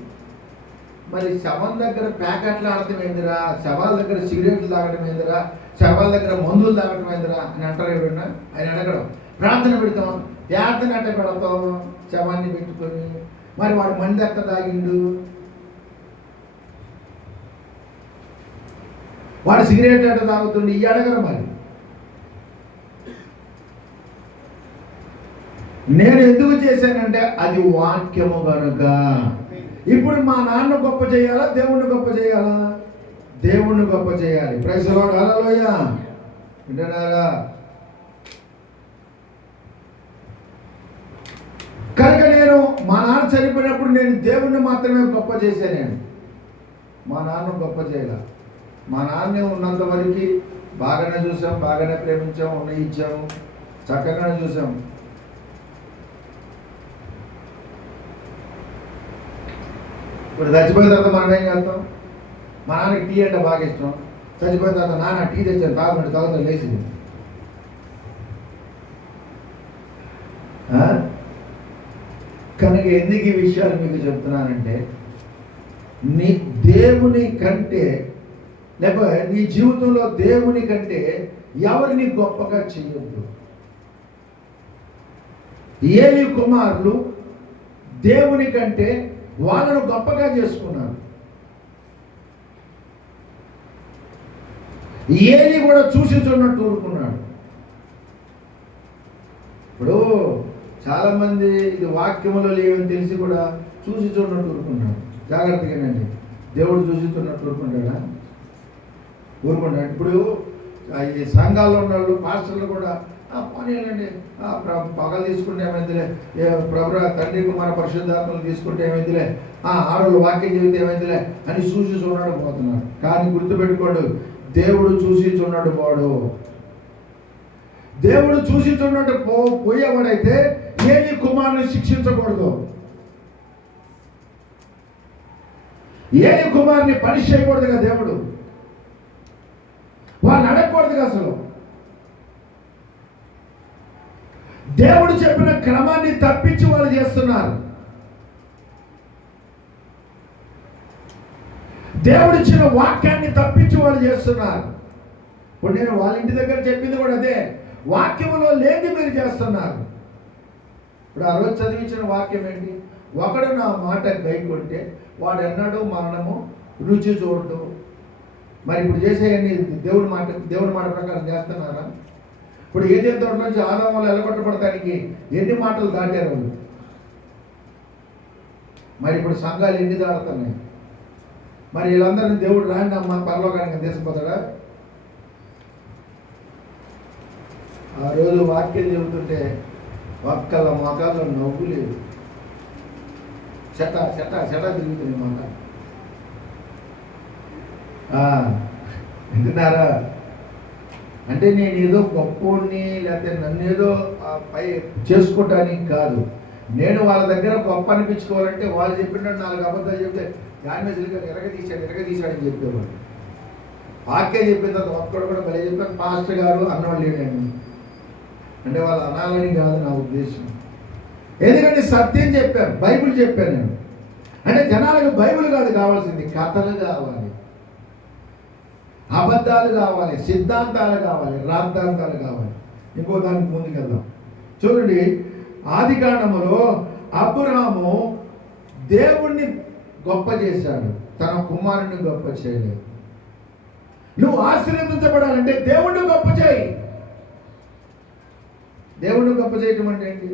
మరి శవం దగ్గర ప్యాకెట్లు ఆడటం ఏందిరా, శవాల దగ్గర సిగరెట్లు తాగడం ఏందిరా, శవాల దగ్గర మందులు తాగడం ఏందిరా అని అంటారు ఎవరైనా. ఆయన అడగడం, ప్రార్థన పెడతాం, ప్రార్థన అట్ట పెడతాం శవాన్ని పెట్టుకొని. మరి వాడు మంది ఎక్క తాగిండు, వాడు సిగరెట్ అట్ట తాగుతుండు, ఈ అడగరు. మరి నేను ఎందుకు చేశానంటే అది వాక్యము కనుక. ఇప్పుడు మా నాన్న గొప్ప చేయాలా, దేవుణ్ణి గొప్ప చేయాలా? దేవుణ్ణి గొప్ప చేయాలి. ప్రైజ్ ది లార్డ్, హల్లెలూయా. వింటున్నారా? కనుక నేను మా నాన్న చనిపోయినప్పుడు నేను దేవుణ్ణి మాత్రమే గొప్ప చేశాను. మా నాన్న గొప్ప చేయాల. మా నాన్నే ఉన్నంత వరకు బాగానే చూసాం, బాగానే ప్రేమించాము, ఉన్నయించాము, చక్కగానే చూసాము. ఇప్పుడు చచ్చిపోయిన తర్వాత మనం ఏం చేస్తాం? మా నాన్నకి టీ అంటే బాగా ఇష్టం. చచ్చిపోయిన తర్వాత నాన్న టీ తెచ్చాను తాగుతుంటే తాగుతా లేచింది. కనుక ఎందుకు ఈ విషయాలు మీకు చెప్తున్నానంటే, నీ దేవుని కంటే లేకపోతే నీ జీవితంలో దేవుని కంటే ఎవరిని గొప్పగా చేయొద్దు. ఏలి కుమారులు దేవుని కంటే వాళ్ళను గొప్పగా చేసుకున్నారు. ఏలి కూడా చూసి చూడనట్టు ఊరుకున్నాడు. ఇప్పుడు చాలామంది ఇది వాక్యములో లేవని తెలిసి కూడా చూసి చూడనట్టు ఊరుకున్నాడు. జాగ్రత్తగానండి, దేవుడు చూసి చూడనట్టు ఊరుకుంటాడా? ఊరుకుంటాడు. ఇప్పుడు ఈ సంఘాల్లో ఉన్న వాళ్ళు పాస్టర్లు కూడా పోనీలండి, పగలు తీసుకుంటే ఏమైందిలే, ప్రభు తండ్రి కుమార పరిశుద్ధాత్మలు తీసుకుంటే ఏమైందిలే, ఆడవాళ్ళు వాక్యం చెబితే ఏమైందిలే అని చూసి చూడడం పోతున్నారు. కానీ గుర్తుపెట్టుకోడు, దేవుడు చూసి చూడడు పోడు. దేవుడు చూసి చూడట్టు పోయేవాడైతే ఏలి కుమారుని శిక్షించకూడదు, ఏలి కుమారుని పనిష్ చేయకూడదుగా. దేవుడు వాళ్ళు అడగకూడదుగా. అసలు దేవుడు చెప్పిన క్రమాన్ని తప్పించి వాళ్ళు చేస్తున్నారు. దేవుడిచ్చిన వాక్యాన్ని తప్పించి వాళ్ళు చేస్తున్నారు. ఇప్పుడు నేను వాళ్ళ ఇంటి దగ్గర చెప్పింది కూడా అదే, వాక్యంలో లేని మీరు చేస్తున్నారు. ఇప్పుడు ఆ రోజు చదివించిన వాక్యం ఏంటి? ఒకడు నా మాట గైకొంటే వాడు ఎన్నడూ మరణము రుచి చూడదు. మరి ఇప్పుడు చేసేయన్ని దేవుడి మాట ప్రకారం చేస్తున్నారా? ఇప్పుడు ఏదైతే తోట నుంచి ఆదాము వాళ్ళు ఎలగొట్టబడటానికి ఎన్ని మాటలు దాటారు వాళ్ళు. మరి ఇప్పుడు సంఘాలు ఎన్ని దాడుతున్నాయి? మరి వీళ్ళందరినీ దేవుడు రాండి అమ్మ పరలోకానికి తీసుకుపోతాడా? ఆ రోజు వాక్యం చెబుతుంటే ఒక్కల మొఖాల్లో నవ్వు లేదు. చెట చెట చెట తిరుగుతుంది మొఖ. వింటున్నారా? అంటే నేను ఏదో గొప్పోడిని లేకపోతే నన్ను ఏదో పై చేసుకోవటానికి కాదు. నేను వాళ్ళ దగ్గర గొప్ప అనిపించుకోవాలంటే వాళ్ళు చెప్పినట్టు 4 అబద్ధాలు చెప్తే దాని మీద ఎరగదీశాడు అని చెప్పేవాడు. వాక్యం చెప్పిన తర్వాత ఒక్కడు కూడా భలే చెప్పాను పాస్టర్ గారు అన్నవాళ్ళు లేడండి. అంటే వాళ్ళు అనాలని కాదు నా ఉద్దేశం. ఎందుకంటే సత్యం చెప్పాను, బైబిల్ చెప్పాను నేను. అంటే జనాలకు బైబిల్ కాదు కావాల్సింది, కథలు కావాలి, అబద్ధాలు కావాలి, సిద్ధాంతాలు కావాలి, రాద్ధాంతాలు కావాలి. ఇంకో దానికి ముందుకెళ్దాం. చూడండి, ఆదికాండములో అబ్రాహాము దేవుణ్ణి గొప్ప చేశాడు, తన కుమారుని గొప్ప చేయలేదు. నువ్వు ఆశీర్వదించబడాలంటే దేవుణ్ణి గొప్ప చేయి. దేవుణ్ణి గొప్ప చేయటం అంటే ఏంటి?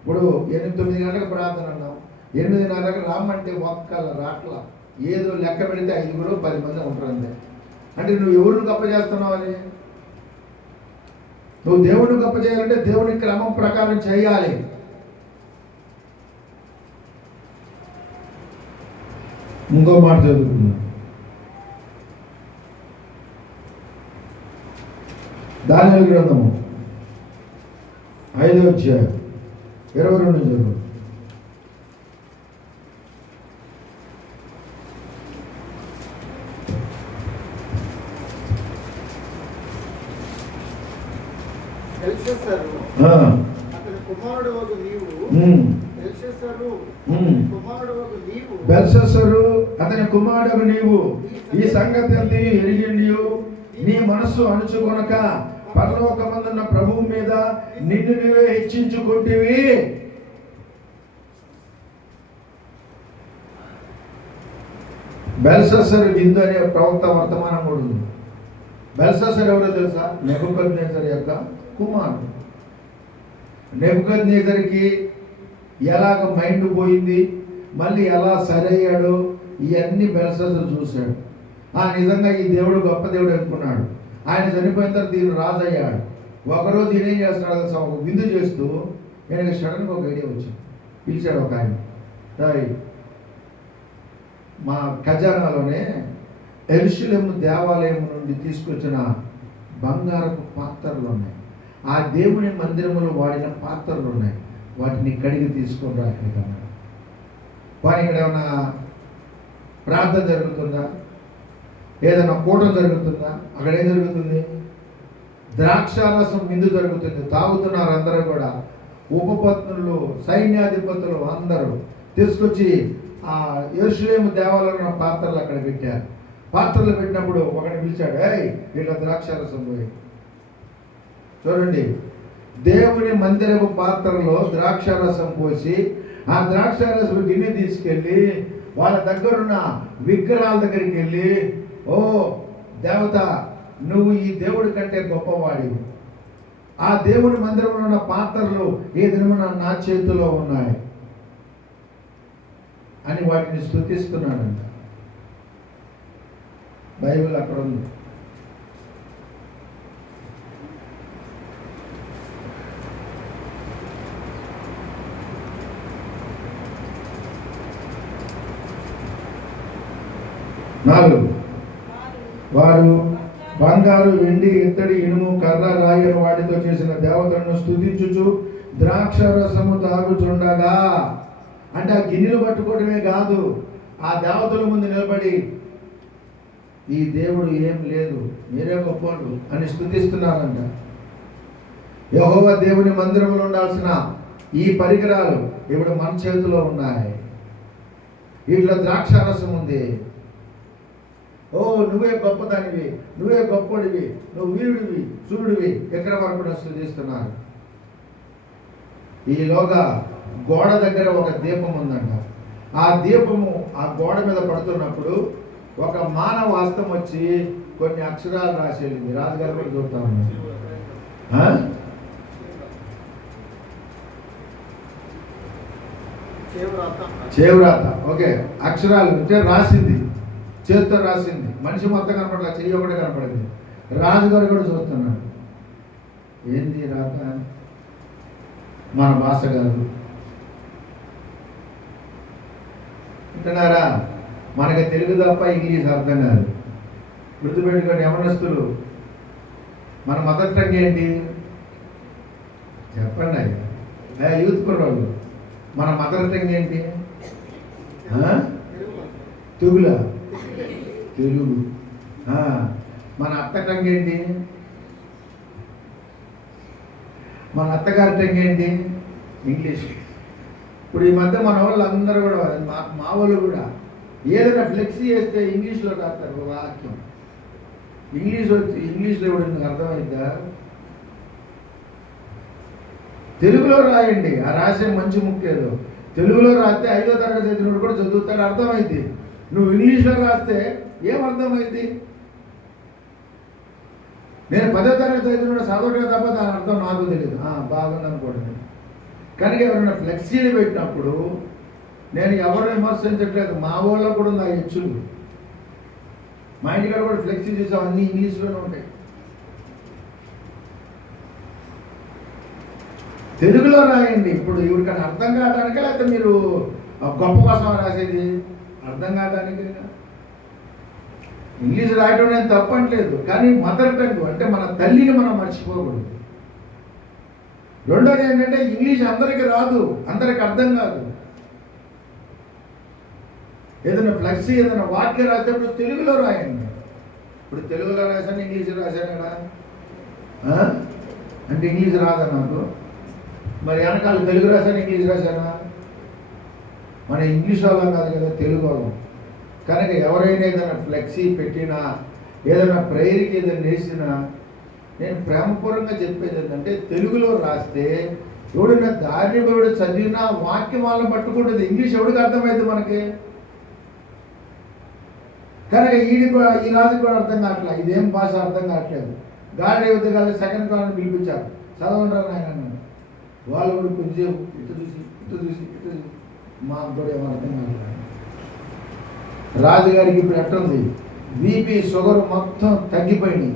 ఇప్పుడు 8-9 గంటలకు ప్రార్థన అన్నాం, 8:30కి రామ్మంటే ఒక్కల రాట్ల ఏదో లెక్క పెడితే 5-10 మంది ఉంటారు అంతే. అంటే నువ్వు ఎవరిని గొప్ప చేస్తున్నావు అని? నువ్వు దేవుడిని గొప్ప చేయాలంటే దేవుని క్రమం ప్రకారం చేయాలి. ఇంకో మాట చదువుతున్నా, దానియేలు గ్రంథము 5వ అధ్యాయం 22 చదువు. బెల్షస్సరు అతని కుమారుడు నీవు ఈ సంగతి అంతా ఎరిగిండి నీ మనస్సు అణుచుకొనక పరలోకమందున్న ప్రభువు మీద నిన్ను నీవే హెచ్చించుకుంటేవి. బెల్షస్సరు విందు అనే ప్రవక్త వర్తమానం కూడా ఉంది. బెల్షస్సరు ఎవరో తెలుసా? నెబుకద్నెజరు యొక్క కుమారుడు. నెబుకద్నెజరుకి ఎలాగ మైండ్ పోయింది, మళ్ళీ ఎలా సరయ్యాడో ఇవన్నీ బెల్షస్సరు చూశాడు. నిజంగా ఈ దేవుడు గొప్ప దేవుడు అనుకున్నాడు. ఆయన చనిపోయిన తర్వాత దీని రాజు అయ్యాడు. ఒకరోజు ఈయన ఏం చేస్తున్నాడు తెలుసా? ఒక విందు చేస్తూ నేను సడన్గా ఒక ఐడియా వచ్చింది. పిలిచాడు ఒక ఆయన, మా ఖజానాలోనే యెరూషలేము దేవాలయం నుండి తీసుకొచ్చిన బంగారపు పాత్రలు ఉన్నాయి, ఆ దేవుని మందిరములో వాడిన పాత్రలు ఉన్నాయి, వాటిని కడిగి తీసుకొని రాకన్నాడు. వారి ఇక్కడ ఏమన్నా ప్రార్థన జరుగుతుందా? ఏదైనా కూటం జరుగుతుందా? అక్కడ ఏం జరుగుతుంది? ద్రాక్షారసం విందు జరుగుతుంది. తాగుతున్నారు అందరూ కూడా. ఉపపత్నులు, సైన్యాధిపతులు అందరూ తీసుకొచ్చి ఆ యెరూషలేము దేవాలయంలో పాత్రలు అక్కడ పెట్టారు. పాత్రలు పెట్టినప్పుడు ఒకటి పిలిచాడు, ఇట్లా ద్రాక్షారసం పోయి. చూడండి, దేవుని మందిరపు పాత్రలో ద్రాక్షారసం పోసి ఆ ద్రాక్షారసం గిన్నె తీసుకెళ్ళి వాళ్ళ దగ్గరున్న విగ్రహాల దగ్గరికి వెళ్ళి, ఓ దేవత, నువ్వు ఈ దేవుడి కంటే గొప్పవాడివి, ఆ దేవుని మందిరంలో ఉన్న పాత్రలు ఏ దినమున నా చేతిలో ఉన్నాయి అని వాటిని స్తుతిస్తున్నాడంట. బైబిల్ అక్కడ ఉంది. వారు బంగారు, వెండి, ఇత్తడి, ఇనుము, కర్ర, రాయను వాటితో చేసిన దేవతలను స్తుతించుచు ద్రాక్షరసము తాగుచుండగా, అంటే ఆ గిన్నెలు పట్టుకోవడమే కాదు, ఆ దేవతల ముందు నిలబడి ఈ దేవుడు ఏం లేదు, మీరే గొప్పవాడు అని స్తుతిస్తున్నారంట. యెహోవా దేవుని మందిరంలో ఉండాల్సిన ఈ పరికరాలు ఇప్పుడు మన చేతిలో ఉన్నాయి. వీటిలో ద్రాక్షారసం ఉంది. ఓ నువ్వే గొప్పదానివి, నువ్వే గొప్పడివి, నువ్వు వీరుడివి, సూర్యుడివి ఎక్కడ వరకు స్తుతిస్తున్నారు. ఈలోగా గోడ దగ్గర ఒక దీపం ఉందంట. ఆ దీపము ఆ గోడ మీద పడుతున్నప్పుడు ఒక మానవ హస్తం వచ్చి కొన్ని అక్షరాలు రాసేది. రాజుగారు కూడా చూస్తా ఉన్నారు. చేవ్రాత, ఓకే, అక్షరాలు అంటే రాసింది, చేతితో రాసింది. మనిషి మొత్తం కనపడలే, చెయ్యి ఒకటి కనపడింది. రాజుగారు కూడా చూస్తున్నాడు. ఏంది రాక మన భాష కాదు. వింటున్నారా? మనకి తెలుగు తప్ప ఇంగ్లీష్ అర్థం కాదు. గుర్తుపెట్టుకోండి యవనస్తులు, మన మదర్ టంగ్ ఏంటి చెప్పండి అయ్యా. యూత్ కుర్రోళ్ళు, మన మదర్ టంగ్ ఏంటి? తెలుగులా? తెలుగు. మన అత్త టంగ్ ఏంటి? మన అత్తగారి టంగ్ ఏంటి? ఇంగ్లీష్. ఇప్పుడు ఈ మధ్య మన వాళ్ళు అందరూ కూడా మా వాళ్ళు కూడా ఏదైనా ఫ్లెక్సీ చేస్తే ఇంగ్లీష్లో రాస్తారు వాక్యం. ఇంగ్లీష్లో కూడా నీకు అర్థమైద్దా? తెలుగులో రాయండి. ఆ రాసే మంచి ముఖ్యేదో తెలుగులో రాస్తే 5వ తరగతి చదివినప్పుడు కూడా చదువుతాడు, అర్థమైంది. నువ్వు ఇంగ్లీష్లో రాస్తే ఏం అర్థమైంది? నేను 10వ తరగతి చదివినప్పుడు చదవటమే తప్ప దాని అర్థం నాకు తెలియదు. బాగుంది అనుకోండి. కనుక ఎవరైనా ఫ్లెక్సీలు పెట్టినప్పుడు నేను ఎవరు విమర్శించట్లేదు, మా వాళ్ళకు కూడా ఉంది ఆ హెచ్చులు. మా ఇంటికాడ కూడా ఫ్లెక్సీ చూసాం, అన్నీ ఇంగ్లీష్లోనే ఉంటాయి. తెలుగులో రాయండి. ఇప్పుడు ఇవిడికన్నా అర్థం కావడానికే, లేకపోతే మీరు గొప్ప కోసం రాసేది అర్థం కావడానికి. ఇంగ్లీష్ రాయడం నేను తప్పట్లేదు, కానీ మదర్ టంగ్ అంటే మన తల్లిని మనం మర్చిపోకూడదు. రెండోది ఏంటంటే ఇంగ్లీష్ అందరికీ రాదు, అందరికి అర్థం కాదు. ఏదైనా ఫ్లెక్సీ ఏదైనా వాక్యం రాసేటప్పుడు తెలుగులో రాయండి. ఇప్పుడు తెలుగులో రాశాను, ఇంగ్లీష్లో రాశాను కదా అంటే ఇంగ్లీష్ రాదా నాకు? మరి వెనకాల తెలుగు రాశాను, ఇంగ్లీష్ రాశానా? మన ఇంగ్లీష్ వాళ్ళం కాదు కదా, తెలుగు వాళ్ళం. కనుక ఎవరైనా ఏదైనా ఫ్లెక్సీ పెట్టినా, ఏదైనా ప్రేయర్కి ఏదైనా వేసినా, నేను ప్రేమపూర్వకంగా చెప్పేది ఏంటంటే తెలుగులో రాస్తే ఎవడైనా దారిని పోయి చదివినా వాక్యం వాళ్ళని పట్టుకుంటుంది. ఇంగ్లీష్ ఎవడికి అర్థమైంది మనకి? కనుక ఈ రాజుకి కూడా అర్థం కావట్లేదు, ఇదేం భాష అర్థం కావట్లేదు. గాడి ఉద్యోగాలు సెకండ్ కాలని పిలిపించారు, చదవంటారు ఆయన అన్నాడు. వాళ్ళు కూడా కొద్దిసేపు ఇటు చూసి మా కూడా ఏమో అర్థం కావట్లేదు. రాజుగారికి ఇప్పుడు ఎట్టుంది? బీపీ షుగర్ మొత్తం తగ్గిపోయినాయి.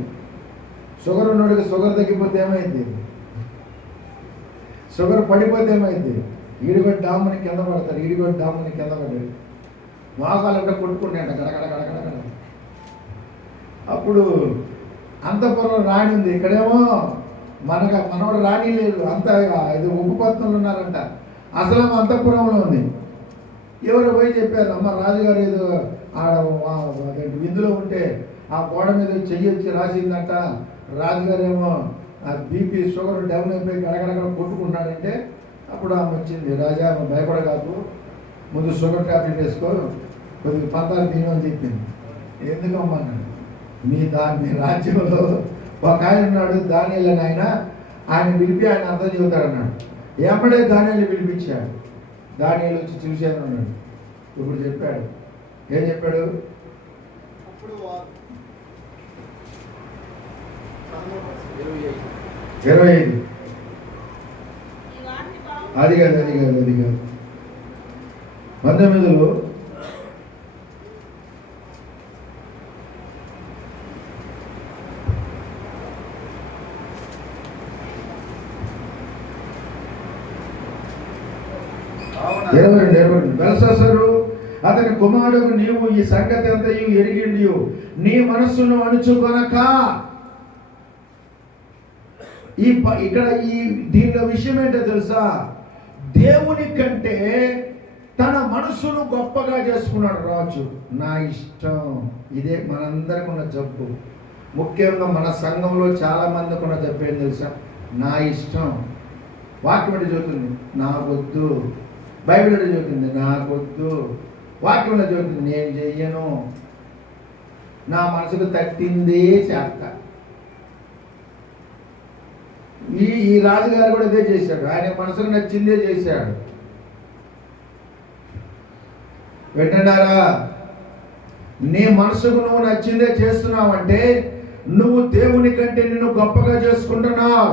షుగర్ ఉన్నోడికి షుగర్ తగ్గిపోతే ఏమైంది? షుగర్ పడిపోతే ఏమైంది? ఈడిగొట్టి డాముని కింద పడతారు, ఈడిగొట్టి డాముని కింద పడ్డాడు. మోకాలంటే కొట్టుకున్నాడు గడగడ. అప్పుడు అంతఃపురం రాణి ఉంది, ఇక్కడేమో మనవాడు రాణి లేదు, అంత ఇది ఉపపత్నులు ఉన్నారంట. అసలు అంతఃపురంలో ఉంది. ఎవరో పోయి చెప్పారు, అమ్మ రాజుగారు ఏదో విందులో ఉంటే ఆ గోడ మీద చెయ్యొచ్చి రాసిందంట, రాజుగారు ఏమో బీపీ షుగర్ డౌన్ అయిపోయి గడగడగడ కొట్టుకుంటున్నాడంటే అప్పుడు ఆమె వచ్చింది, రాజా భయపడగాకు, ముందు షుగర్ ట్యాబ్లెట్ వేసుకో, కొద్దిగా పంతాలు తినమని చెప్పింది. ఎందుకమ్మన్నాడు, మీ రాజ్యంలో ఒక ఆయన ఉన్నాడు దానియేలు అని ఆయన పిలిపి ఆయన అర్థం చెబుతాడన్నాడు. ఎమ్మడే దానియేలు పిలిపించాడు. దానియేలు వచ్చి చూశాను అన్నాడు. ఇప్పుడు చెప్పాడు, ఏం చెప్పాడు? 25 అది కాదు 19లో బెల్షస్సరు అతని కుమారుడు నీవు ఈ సంగతి అంతయు ఎరిగిండియు నీ మనస్సును అణుచుకొనక. ఇక్కడ దీనిలో విషయం ఏంటో తెలుసా? దేవుని కంటే తన మనసును గొప్పగా చేసుకున్నాడు రాజు. నా ఇష్టం, ఇదే మనందరికి ఉన్న జబ్బు. ముఖ్యంగా మన సంఘంలో చాలా మందికి ఉన్న జబ్బు ఏం తెలుసా? నా ఇష్టం. వాక్యం అంటే చెబుతుంది నాకొద్దు, బైబిల్ అంటే చెబుతుంది నాకొద్దు, వాక్యంలో చెబుతుంది నేను చెయ్యను, నా మనసుకు తట్టిందే చేస్తా. ఈ రాజుగారు కూడా ఇదే చేశాడు, ఆయన మనసుకు నచ్చిందే చేశాడు. వింటున్నారా? నీ మనసుకు నువ్వు నచ్చిందే చేస్తున్నావంటే నువ్వు దేవుని కంటే నిన్ను గొప్పగా చేసుకుంటున్నావు.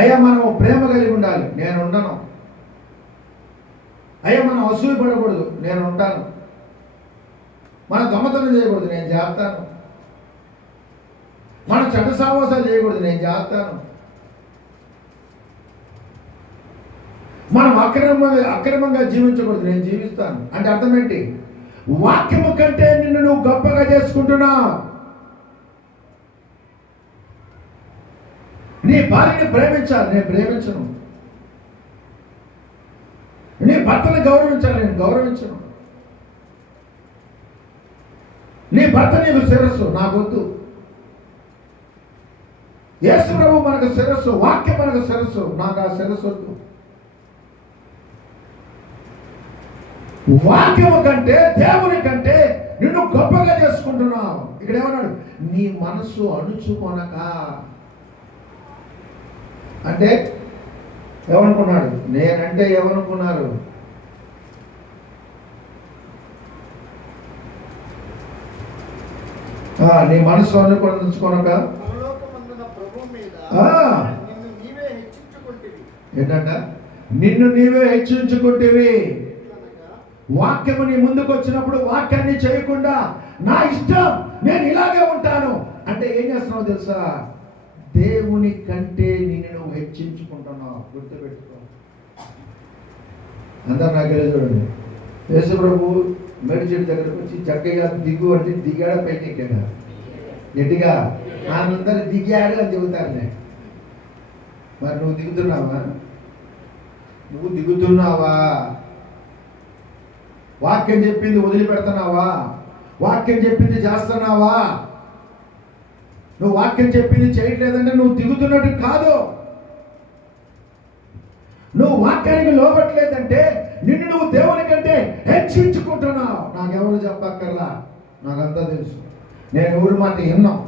అయ్యా మనం ప్రేమ కలిగి ఉండాలి, నేను ఉండను. అయ్యా మనం అసూయ పడకూడదు, నేను ఉంటాను. మనం దొంగతనం చేయకూడదు, నేను చేస్తాను. మనం చెడ్డ సావాసాలు చేయకూడదు, నేను చేస్తాను. మనం అక్రమంగా జీవించకూడదు, నేను జీవిస్తాను. అంటే అర్థం ఏంటి? వాక్యము కంటే నిన్ను నువ్వు గొప్పగా చేసుకుంటున్నావు. నీ భార్యని ప్రేమించాలి, నేను ప్రేమించను. నీ భర్తను గౌరవించాలి, నేను గౌరవించను. నీ భర్త నీకు శిరస్సు, నాకొద్దు. యేసు ప్రభు మనకు శిరస్సు, వాక్యం మనకు శిరస్సు, నాకు ఆ శిరస్సు వద్దు. వాక్యము కంటే, దేవుని కంటే నిన్ను గొప్పగా చేసుకుంటున్నావు. ఇక్కడ ఏమన్నాడు? నీ మనస్సు అణుచుకొనక. అంటే ఏమనుకున్నాడు? నేనంటే ఏమనుకున్నారు? నీ మనసు అనుకొనక ఏంటంట? నిన్ను నీవే హెచ్చించుకుంటేవి. వాక్యము నీ ముందుకు వచ్చినప్పుడు వాక్యాన్ని చేయకుండా నా ఇష్టం, నేను ఇలాగే ఉంటాను అంటే ఏం చేస్తున్నావు తెలుసా? దేవుని కంటే నిన్ను నువ్వు హెచ్చించుకుంటున్నావు. గుర్తుపెట్టుకో. అందరు నాకు చూడండి, యేసు ప్రభు మేడిచెట్టు దగ్గరకు వచ్చి చక్కగా దిగు అంటే దిగాడా, పైకి ఎక్కాడా? గట్టిగా అందరు దిగాడు అని చెబుతారులే. మరి నువ్వు దిగుతున్నావా? నువ్వు దిగుతున్నావా? వాక్యం చెప్పింది వదిలిపెడుతున్నావా? వాక్యం చెప్పింది చేస్తున్నావా? నువ్వు వాక్యం చెప్పింది చేయట్లేదంటే నువ్వు దిగుతున్నట్టు కాదు. నువ్వు వాక్యానికి లోబట్లేదంటే నిన్ను నువ్వు దేవుని కంటే హెచ్చించుకుంటున్నావు. నాకెవరు చెప్పక్కర్లా, నాకంతా తెలుసు. నేను ఎవరి మాట విన్నాం,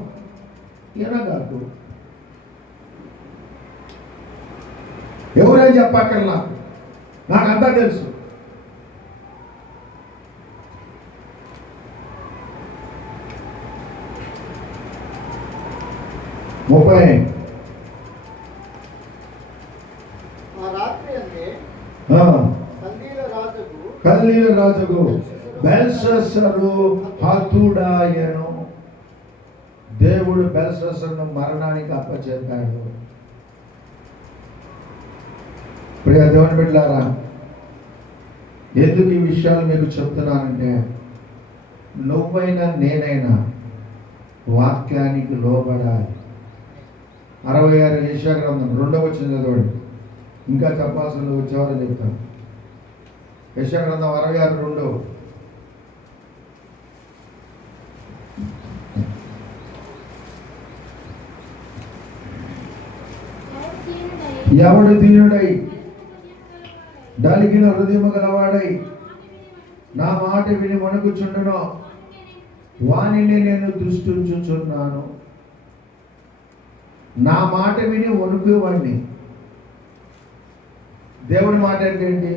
వినగాకు. ఎవరేం చెప్పక్కర్లా, నాకంతా తెలుసు. కల్దీల రాజుకు బెల్షస్సరు హతుడాయెను. దేవుడు బెల్షస్సరును మరణానికి అప్పచెప్పాడు. ప్రియ దేవుని బిడ్డలారా, ఎందుకు ఈ విషయాలు మీకు చెప్తున్నానంటే, నువ్వైనా నేనైనా వాక్యానికి లోబడాలి. 66 యెషయా గ్రంథం 2వ వచనం చదవండి. ఇంకా చెప్పాల్సింది వచ్చేవారని చెప్తాను. యెషయా గ్రంథం 66:2. ఎవడు దీనుడై నలిగిన హృదయము గలవాడై నా మాట విని వణుకుచుండునో వానిని నేను దృష్టించుచున్నాను. నా మాట విని వణుకువాడిని. దేవుని మాట అంటే ఏంటి?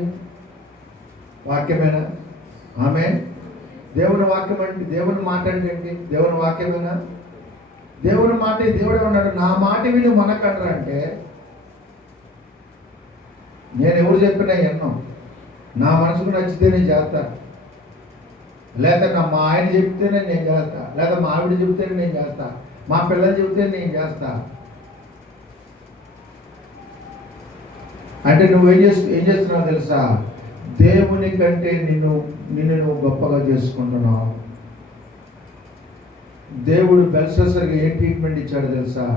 వాక్యమేనా? ఆమె దేవుని వాక్యం అంటే, దేవుని మాట అంటే ఏంటి? దేవుని వాక్యమేనా? దేవుని మాట, దేవుడే ఉన్నాడు. నా మాట విని వనకండ్రా అంటే నేను ఎవరు చెప్పినా ఎన్నో, నా మనసుకు నచ్చితే నేను చేస్తా, లేదా మా ఆయన చెప్తేనే నేను చేస్తా, లేదా మా ఆవిడ చెప్తేనే నేను చేస్తా, మా పిల్లలు చెప్తే నేను చేస్తా. అంటే నువ్వేం చేస్తున్నావు తెలుసా? దేవుని కంటే నిన్ను నువ్వు గొప్పగా చేసుకుంటున్నావు. దేవుడు బెల్షస్సరుకి ఏ ట్రీట్మెంట్ ఇచ్చాడు తెలుసా?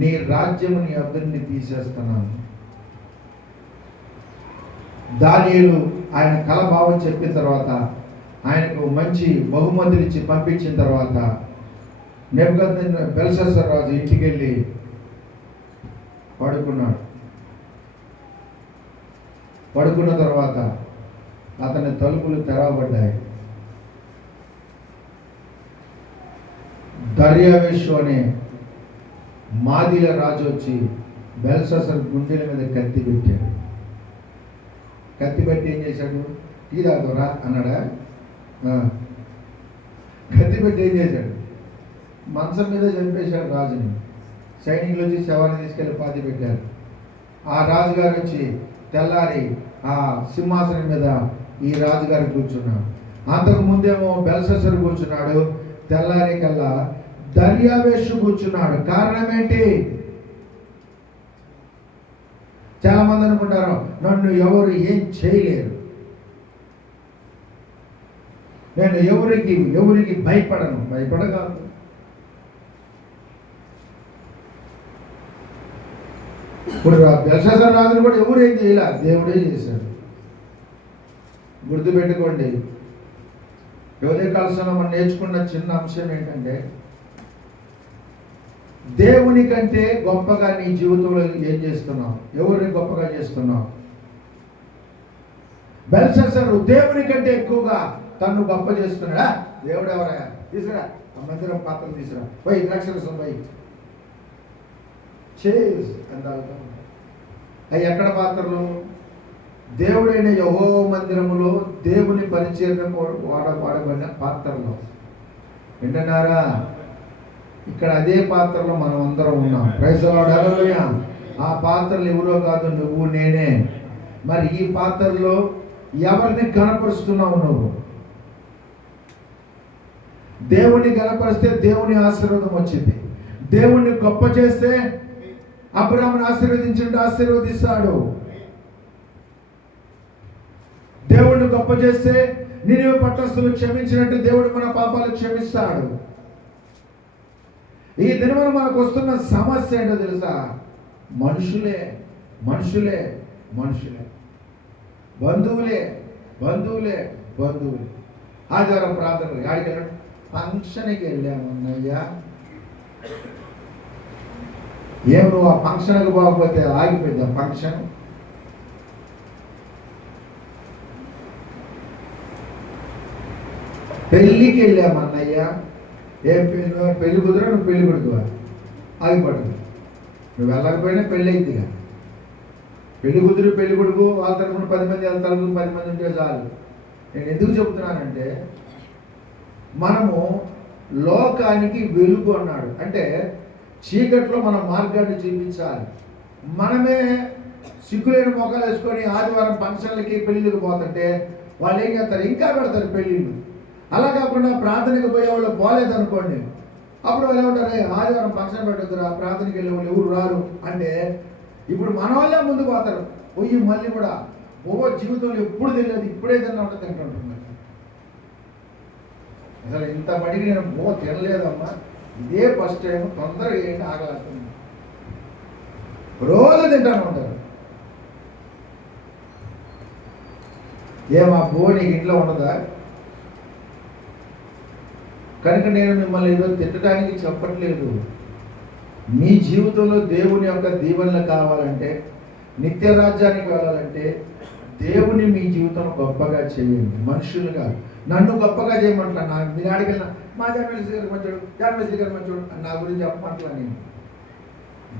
నీ రాజ్యము నీ అద్దరిని తీసేస్తున్నాను. దానియేలు ఆయన కలభావం చెప్పిన తర్వాత, ఆయనకు మంచి బహుమతులు ఇచ్చి పంపించిన తర్వాత, నెబుకద్నెజరు బెల్షస్సరు రాజు ఇంటికి వెళ్ళి పడుకున్నాడు. పడుకున్న తర్వాత అతని తలుపులు తెరవబడ్డాయి. దర్యావేషు అనే మాదిల రాజు వచ్చి బెల్షస్సరు గుండెల మీద కత్తి పెట్టాడు. కత్తి పెట్టి ఏం చేశాడు? టీ తాగురా అన్నాడా? కత్తి పెట్టి ఏం చేశాడు? మంచం మీద చంపేశాడు రాజుని. సైనికులు వచ్చి శవాన్ని తీసుకెళ్ళి పాతి పెట్టారు. ఆ రాజుగారు వచ్చి తెల్లారి ఆ సింహాసనం మీద ఈ రాజుగారు కూర్చున్నాడు. అంతకు ముందేమో బెల్షస్సరు కూర్చున్నాడు. తెల్లారి కల్లా దర్యావేషు కూర్చున్నాడు. కారణం ఏంటి? చాలా మంది అనుకుంటారు నన్ను ఎవరు ఏం చేయలేరు, నేను ఎవరికి భయపడను. భయపడగాదు. ఇప్పుడు బెల్షస్సర్ రాజును కూడా ఎవరు ఏం చేయలే, దేవుడే చేశాడు. గుర్తుపెట్టుకోండి. ఉదయకాల మనం నేర్చుకున్న చిన్న అంశం ఏంటంటే, దేవుని కంటే గొప్పగా నీ జీవితంలో ఏం చేస్తున్నావు? ఎవరిని గొప్పగా చేస్తున్నావు? బెల్షస్సరు దేవుని కంటే ఎక్కువగా తను గొప్ప చేస్తున్నాడా? దేవుడు ఎవరయ్యా? తీసుకురా ఆ మందిరం పాత్రలు, తీసుకురా పోయి ద్రాక్షరసం పోయి చేస్ అని తాగుతాం. అవి ఎక్కడ పాత్రలు? దేవుడైన యెహోవా మందిరములో దేవుని పరిచయం వాడబడిన పాత్రలు. వింటున్నారా? ఇక్కడ అదే పాత్రలో మనం అందరం ఉన్నాం. Praise the lord. హల్లెలూయా. ఆ పాత్రలు ఎవరో కాదు, నువ్వు నేనే. మరి ఈ పాత్రలో ఎవరిని కనపరుస్తున్నావు నువ్వు? దేవుణ్ణి కనపరిస్తే దేవుని ఆశీర్వాదం వచ్చింది. దేవుణ్ణి గొప్ప చేస్తే అబ్రాహామును ఆశీర్వదిస్తాడు. దేవుణ్ణి గొప్ప చేస్తే నినివే పట్టణస్థులు క్షమించినట్టు దేవుడు మన పాపాలు క్షమిస్తాడు. ఈ దినమున మనకు వస్తున్న సమస్య ఏంటో తెలుసా? మనుషులే మనుషులే మనుషులే, బంధువులే బంధువులే బంధువులే. ఆదివారం ప్రార్థనలు గాడికి వెళ్ళాడు, ఫంక్షన్కి వెళ్ళామన్నయ్యా. ఏం నువ్వు ఆ ఫంక్షన్కి పోకపోతే ఆగిపోయింది ఆ ఫంక్షన్? పెళ్ళికి వెళ్ళామన్నయ్యా. ఏం పెళ్లి కుదురా? నువ్వు పెళ్లి కొడుకువా? ఆగిపడదు. నువ్వు వెళ్ళకపోయినా పెళ్ళి అయిందిగా. పెళ్లి కుదురు పెళ్లి కొడుకు వాళ్ళ తరఫున 10 మంది, వాళ్ళ తరఫున 10 మంది ఉంటే చాలు. నేను ఎందుకు చెబుతున్నానంటే, మనము లోకానికి వెలుగు అన్నాడు. అంటే చీకట్లో మన మార్గాన్ని చూపించాలి. మనమే సిగ్గులేని మొక్కలు వేసుకొని ఆదివారం ఫంక్షన్లకి పెళ్ళిళ్ళకి పోతుంటే వాళ్ళు ఏం చేస్తారు? ఇంకా పెడతారు పెళ్ళిళ్ళు. అలా కాకుండా ప్రార్థనకి పోయే వాళ్ళు పోలేదనుకోండి, అప్పుడు వాళ్ళు ఏమంటారు? ఆదివారం ఫంక్షన్ పెట్టొద్దురా, ప్రార్థనకి వెళ్ళే వాళ్ళు ఎవరు రారు అంటే, ఇప్పుడు మన వాళ్ళే ముందు పోతారు. పోయి మళ్ళీ కూడా జీవితంలో ఎప్పుడు తెలియదు, ఇప్పుడే తిన్నా ఉంటే తింటుంటున్నారు. అసలు ఇంత మడికి నేను తినలేదమ్మా, ఇదే ఫస్ట్ టైం, తొందరగా ఏంటి ఆగలేస్తుంది, రోజు తింటాను ఉంటారు. ఏమా నీకు ఇంట్లో ఉండదా? కనుక నేను మిమ్మల్ని ఈరోజు తిట్టడానికి చెప్పట్లేదు. మీ జీవితంలో దేవుని యొక్క దీవెనలు కావాలంటే, నిత్య రాజ్యానికి వెళ్ళాలంటే దేవుని మీ జీవితంలో గొప్పగా చేయండి. మనుషులుగా నన్ను గొప్పగా చేయమంటా. నాకు మీరు ఆడికెళ్ళిన మా జాన్వేశ్వరి గారు మంచోడు, జాన్వేశ్వరి గారు మంచోడు అని నా గురించి చెప్పమంటా. నేను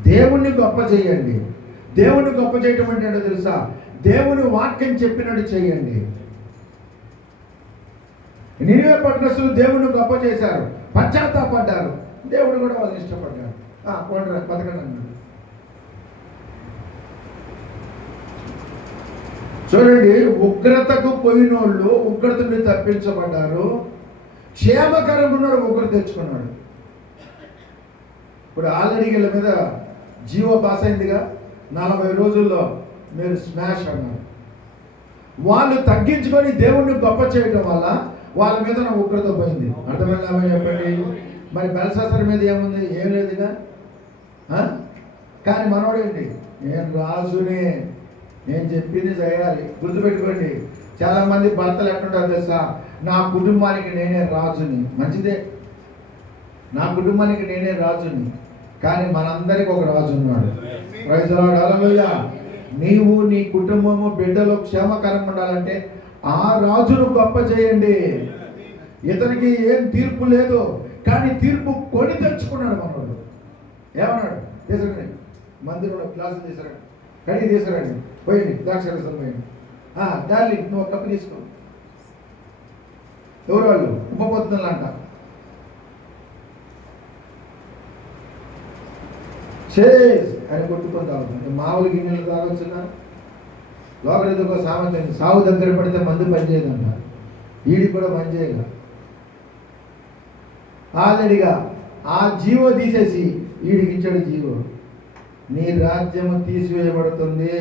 దేవుణ్ణి గొప్ప చేయండి. దేవుణ్ణి గొప్ప చేయటం అంటే ఏంటో తెలుసా? దేవుని వాక్యం చెప్పినట్టు చేయండి. నినివే పట్టణస్థులు దేవుణ్ణి గొప్ప చేశారు, పశ్చాత్తాపడ్డారు. దేవుడు కూడా వాళ్ళని ఇష్టపడ్డాడు. బతకండి అన్నాడు. చూడండి, ఉగ్రతకు పోయినోళ్ళు ఉగ్రత నుండి తప్పించబడ్డారు. క్షేమకరంగా ఉన్నాడు, ఉగ్రత తెచ్చుకున్నాడు. ఇప్పుడు ఆల్రెడీ వీళ్ళ మీద జీవో పాస్ అయిందిగా, 40 రోజుల్లో మీరు స్మాష్ అన్నారు. వాళ్ళు తగ్గించుకొని దేవుణ్ణి గొప్ప చేయటం వల్ల వాళ్ళ మీద నా ఉగ్రత పోయింది. అర్థమైందామని చెప్పండి. మరి బెల్షస్సర్ మీద ఏముంది? ఏం లేదుగా. కానీ మనోడేంటి? నేను రాజునే, నేను చెప్పింది చేయాలి. గుర్తుపెట్టుకోండి, చాలామంది భర్తలు ఎట్లుంటారు తెలుసా? నా కుటుంబానికి నేనే రాజుని. మంచిదే, నా కుటుంబానికి నేనే రాజుని. కానీ మనందరికి ఒక రాజు ఉన్నాడు. Praise the lord. హల్లెలూయా. నీవు నీ కుటుంబము బిడ్డలు క్షేమకరంగా ఉండాలంటే ఆ రాజును గొప్ప చేయండి. ఇతనికి ఏం తీర్పు లేదు, కానీ తీర్పు కొని తెచ్చుకున్నాడు మనోడు. ఏమన్నాడు? తీసుకురండి, మందిరంలో క్లాసులు తీసుకురండి, కడిగి తీసుకురండి, పోయింది ద్రాక్షరసం పోయింది. డార్లింగ్ నువ్వు ఒక కప్పు తీసుకో. ఎవరు వాళ్ళు? ఉపపత్నులు అంట. చేస్ అని కొట్టుకొని తాగుతుంది. మామూలు గిన్నెలు తాగొచ్చున్నా? లోపల ఏదో ఒక సామెత, సాగు దగ్గర పడితే మందు పనిచేయదంట. ఈడికి కూడా పనిచేయాలి. ఆల్రెడీగా ఆ జీవో తీసేసి వీడికి ఇచ్చాడు జీవో. నీ రాజ్యము తీసివేయబడుతుంది,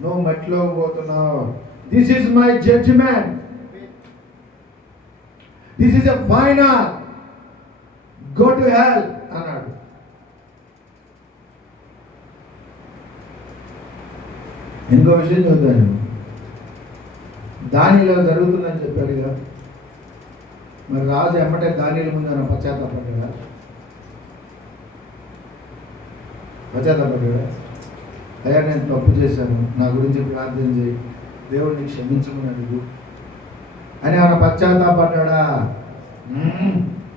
నువ్వు మట్టిలోకి పోతున్నావు. This is my judgement, this is a final, go to hell అన్నాడు. ఇంకో విషయం చూద్దాను. దానిలో జరుగుతుందని చెప్పాడు కదా, మరి రాజు ఎమ్మటే దానిల ముందు పశ్చాత్తాపడ్డా? పశ్చాత్తాపడ్డా? అయ్యా నేను తప్పు చేశాను, నా గురించి ప్రార్థన చేయి, దేవుడిని క్షమించమని అడుగు అని ఆయన పశ్చాత్తాపడ్డా?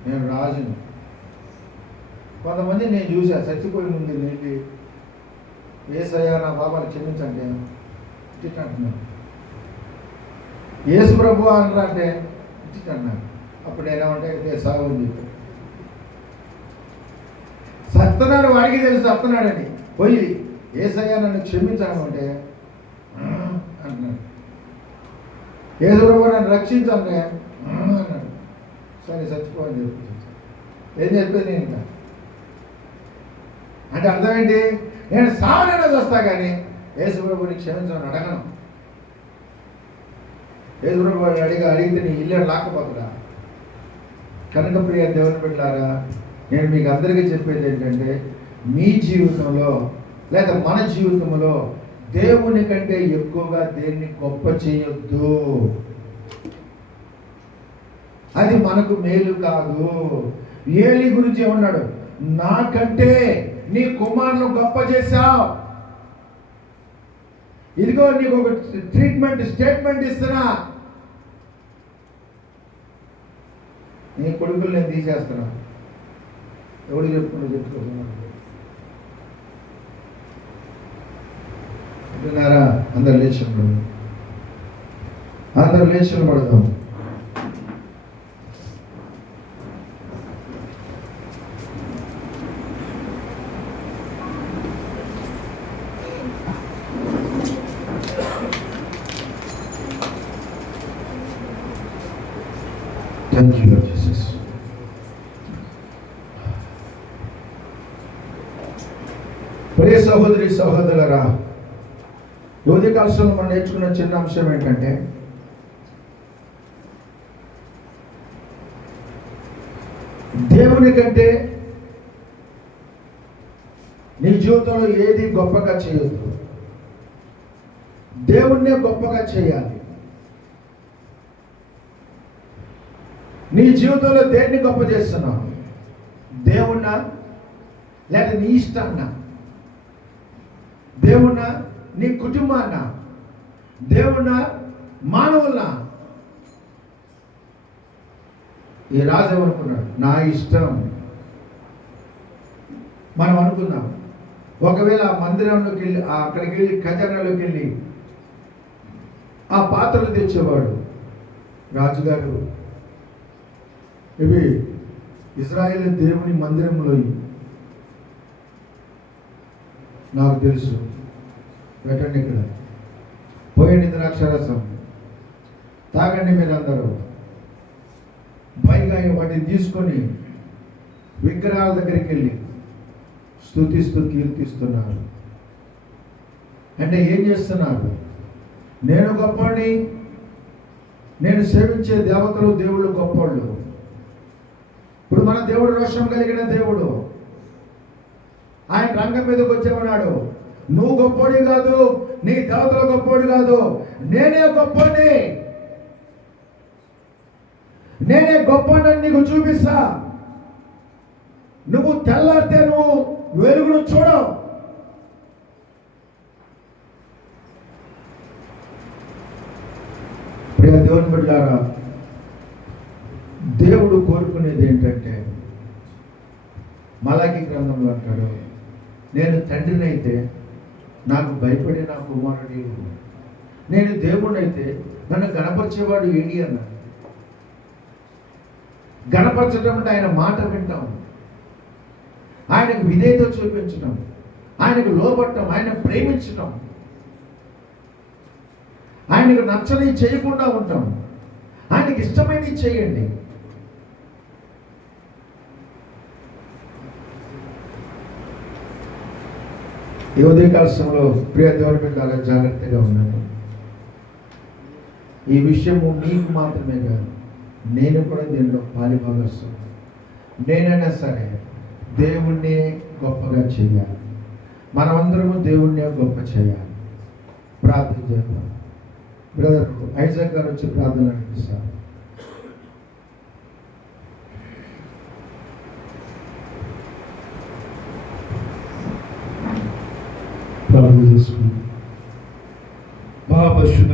నేను రాజును. కొంతమంది నేను చూసా, చచ్చిపోయి ముందు ఏంటి యేసయ్యా నా పాపాలు క్షమించండి అంటున్నాను, యేసు ప్రభు అంటే అంటున్నాను. అప్పుడు ఏమంటే సాగు అని చెప్పి సత్తనాడు, వాడికి తెలుసు సత్తనాడని. పోయి యేసయ్యా నన్ను క్షమించాను అంటే అంటున్నాడు, యేసు ప్రభు నన్ను రక్షించానే అన్నాడు. సరే చచ్చిపోవని చెప్పి ఏం చెప్పేది నేను ఇంకా అంటే అర్థం ఏంటి? నేను సావనైనా వస్తా కానీ యేసు ప్రభుని క్షమించమని అడగను. యేసు ప్రభు అడిగితే నీ ఇల్లు లాక్కపోతున్నా. కనుక ప్రియ దేవుని బిడ్డలారా, నేను మీకు అందరికీ చెప్పేది ఏంటంటే, మీ జీవితంలో లేదా మన జీవితంలో దేవుని కంటే ఎక్కువగా దేన్ని గొప్ప చేయొద్దు. అది మనకు మేలు కాదు. ఏలి గురించి ఏమన్నాడు? నాకంటే నీ కుమారులు గొప్ప చేశావు, ఇదిగో నీకు ఒక స్టేట్మెంట్ ఇస్తున్నా, నీ కొడుకులు నేను తీసేస్తున్నా. ఎవడు చెప్పుకుంటూ చెప్పుకుంటున్నాను అంటున్నారా? అందరు లేచిన పడదాం. Thank you, Lord Jesus. ప్రియ సహోదరి సహోదరులారా, యువతి కాలంలో మనం నేర్చుకున్న చిన్న అంశం ఏంటంటే, దేవుని కంటే నీ జీవితంలో ఏది గొప్పగా చేయొద్దు, దేవుణ్ణే గొప్పగా చేయాలి. నీ జీవితంలో దేన్ని గొప్ప చేస్తున్నావు? దేవుణ్ణా లేదా నీ ఇష్టాన్నా? దేవుణ్ణా నీ కుటుంబాన్నా? దేవుణ్ణా మానవుల్నా? ఈ రాజు ఏమనుకున్నాడు? నా ఇష్టం. మనం అనుకున్నాం, ఒకవేళ ఆ మందిరంలోకి వెళ్ళి అక్కడికి వెళ్ళి ఖజానాలోకి వెళ్ళి ఆ పాత్రలు తెచ్చేవాడు రాజుగారు, ఇవి ఇజ్రాయేల్ దేవుని మందిరంలో, నాకు తెలుసు, పెట్టండి ఇక్కడ, పోయండి ద్రాక్షారసం, తాగండి మీరందరూ. పైగా వాటిని తీసుకొని విగ్రహాల దగ్గరికి వెళ్ళి స్తుతిస్తూ కీర్తిస్తున్నారు. అంటే ఏం చేస్తున్నారు? నేను గొప్పవాడిని, నేను సేవించే దేవతలు దేవుళ్ళు గొప్పవాళ్ళు. ఇప్పుడు మన దేవుడు రోషం కలిగిన దేవుడు, ఆయన రంగం మీదకి వచ్చేమన్నాడు, నువ్వు గొప్పోడి కాదు, నీ దేవతలు గొప్పోడి కాదు, నేనే గొప్పని, నేనే గొప్పని నీకు చూపిస్తా. నువ్వు తెల్లారితే నువ్వు వెలుగును చూడవు. దేవుని బిడ్డలారా, దేవుడు కోరుకునేది ఏంటంటే, మలాకి గ్రంథంలో అంటాడు, నేను తండ్రినైతే నాకు భయపడే నా కుమారుడు, నేను దేవుడైతే నన్ను గణపరిచేవాడు ఏడి అన్నాడు. గణపరచడం అంటే ఆయన మాట వింటాం, ఆయనకు విధేయత చూపించడం, ఆయనకు లోబట్టం, ఆయన ప్రేమించడం, ఆయనకు నచ్చని చేయకుండా ఉంటాం, ఆయనకి ఇష్టమైనవి చేయండి. ఈ ఉదయకాల సమయంలో ప్రియ దేవుని బిడ్డలారా జాగ్రత్తగా ఉన్నాను. ఈ విషయము మీకు మాత్రమే కాదు, నేను కూడా దీనిలో పాలిభాగస్సు. నేనైనా సరే దేవుణ్ణి గొప్పగా చేయాలి. మనమందరము దేవుణ్ణి గొప్ప చేయాలి. ప్రార్థన చేద్దాం. బ్రదర్ ఐజాక్ గారు వచ్చి ప్రార్థన నడిపిస్తారు. ప్రార్థన చేసుకుంటాం.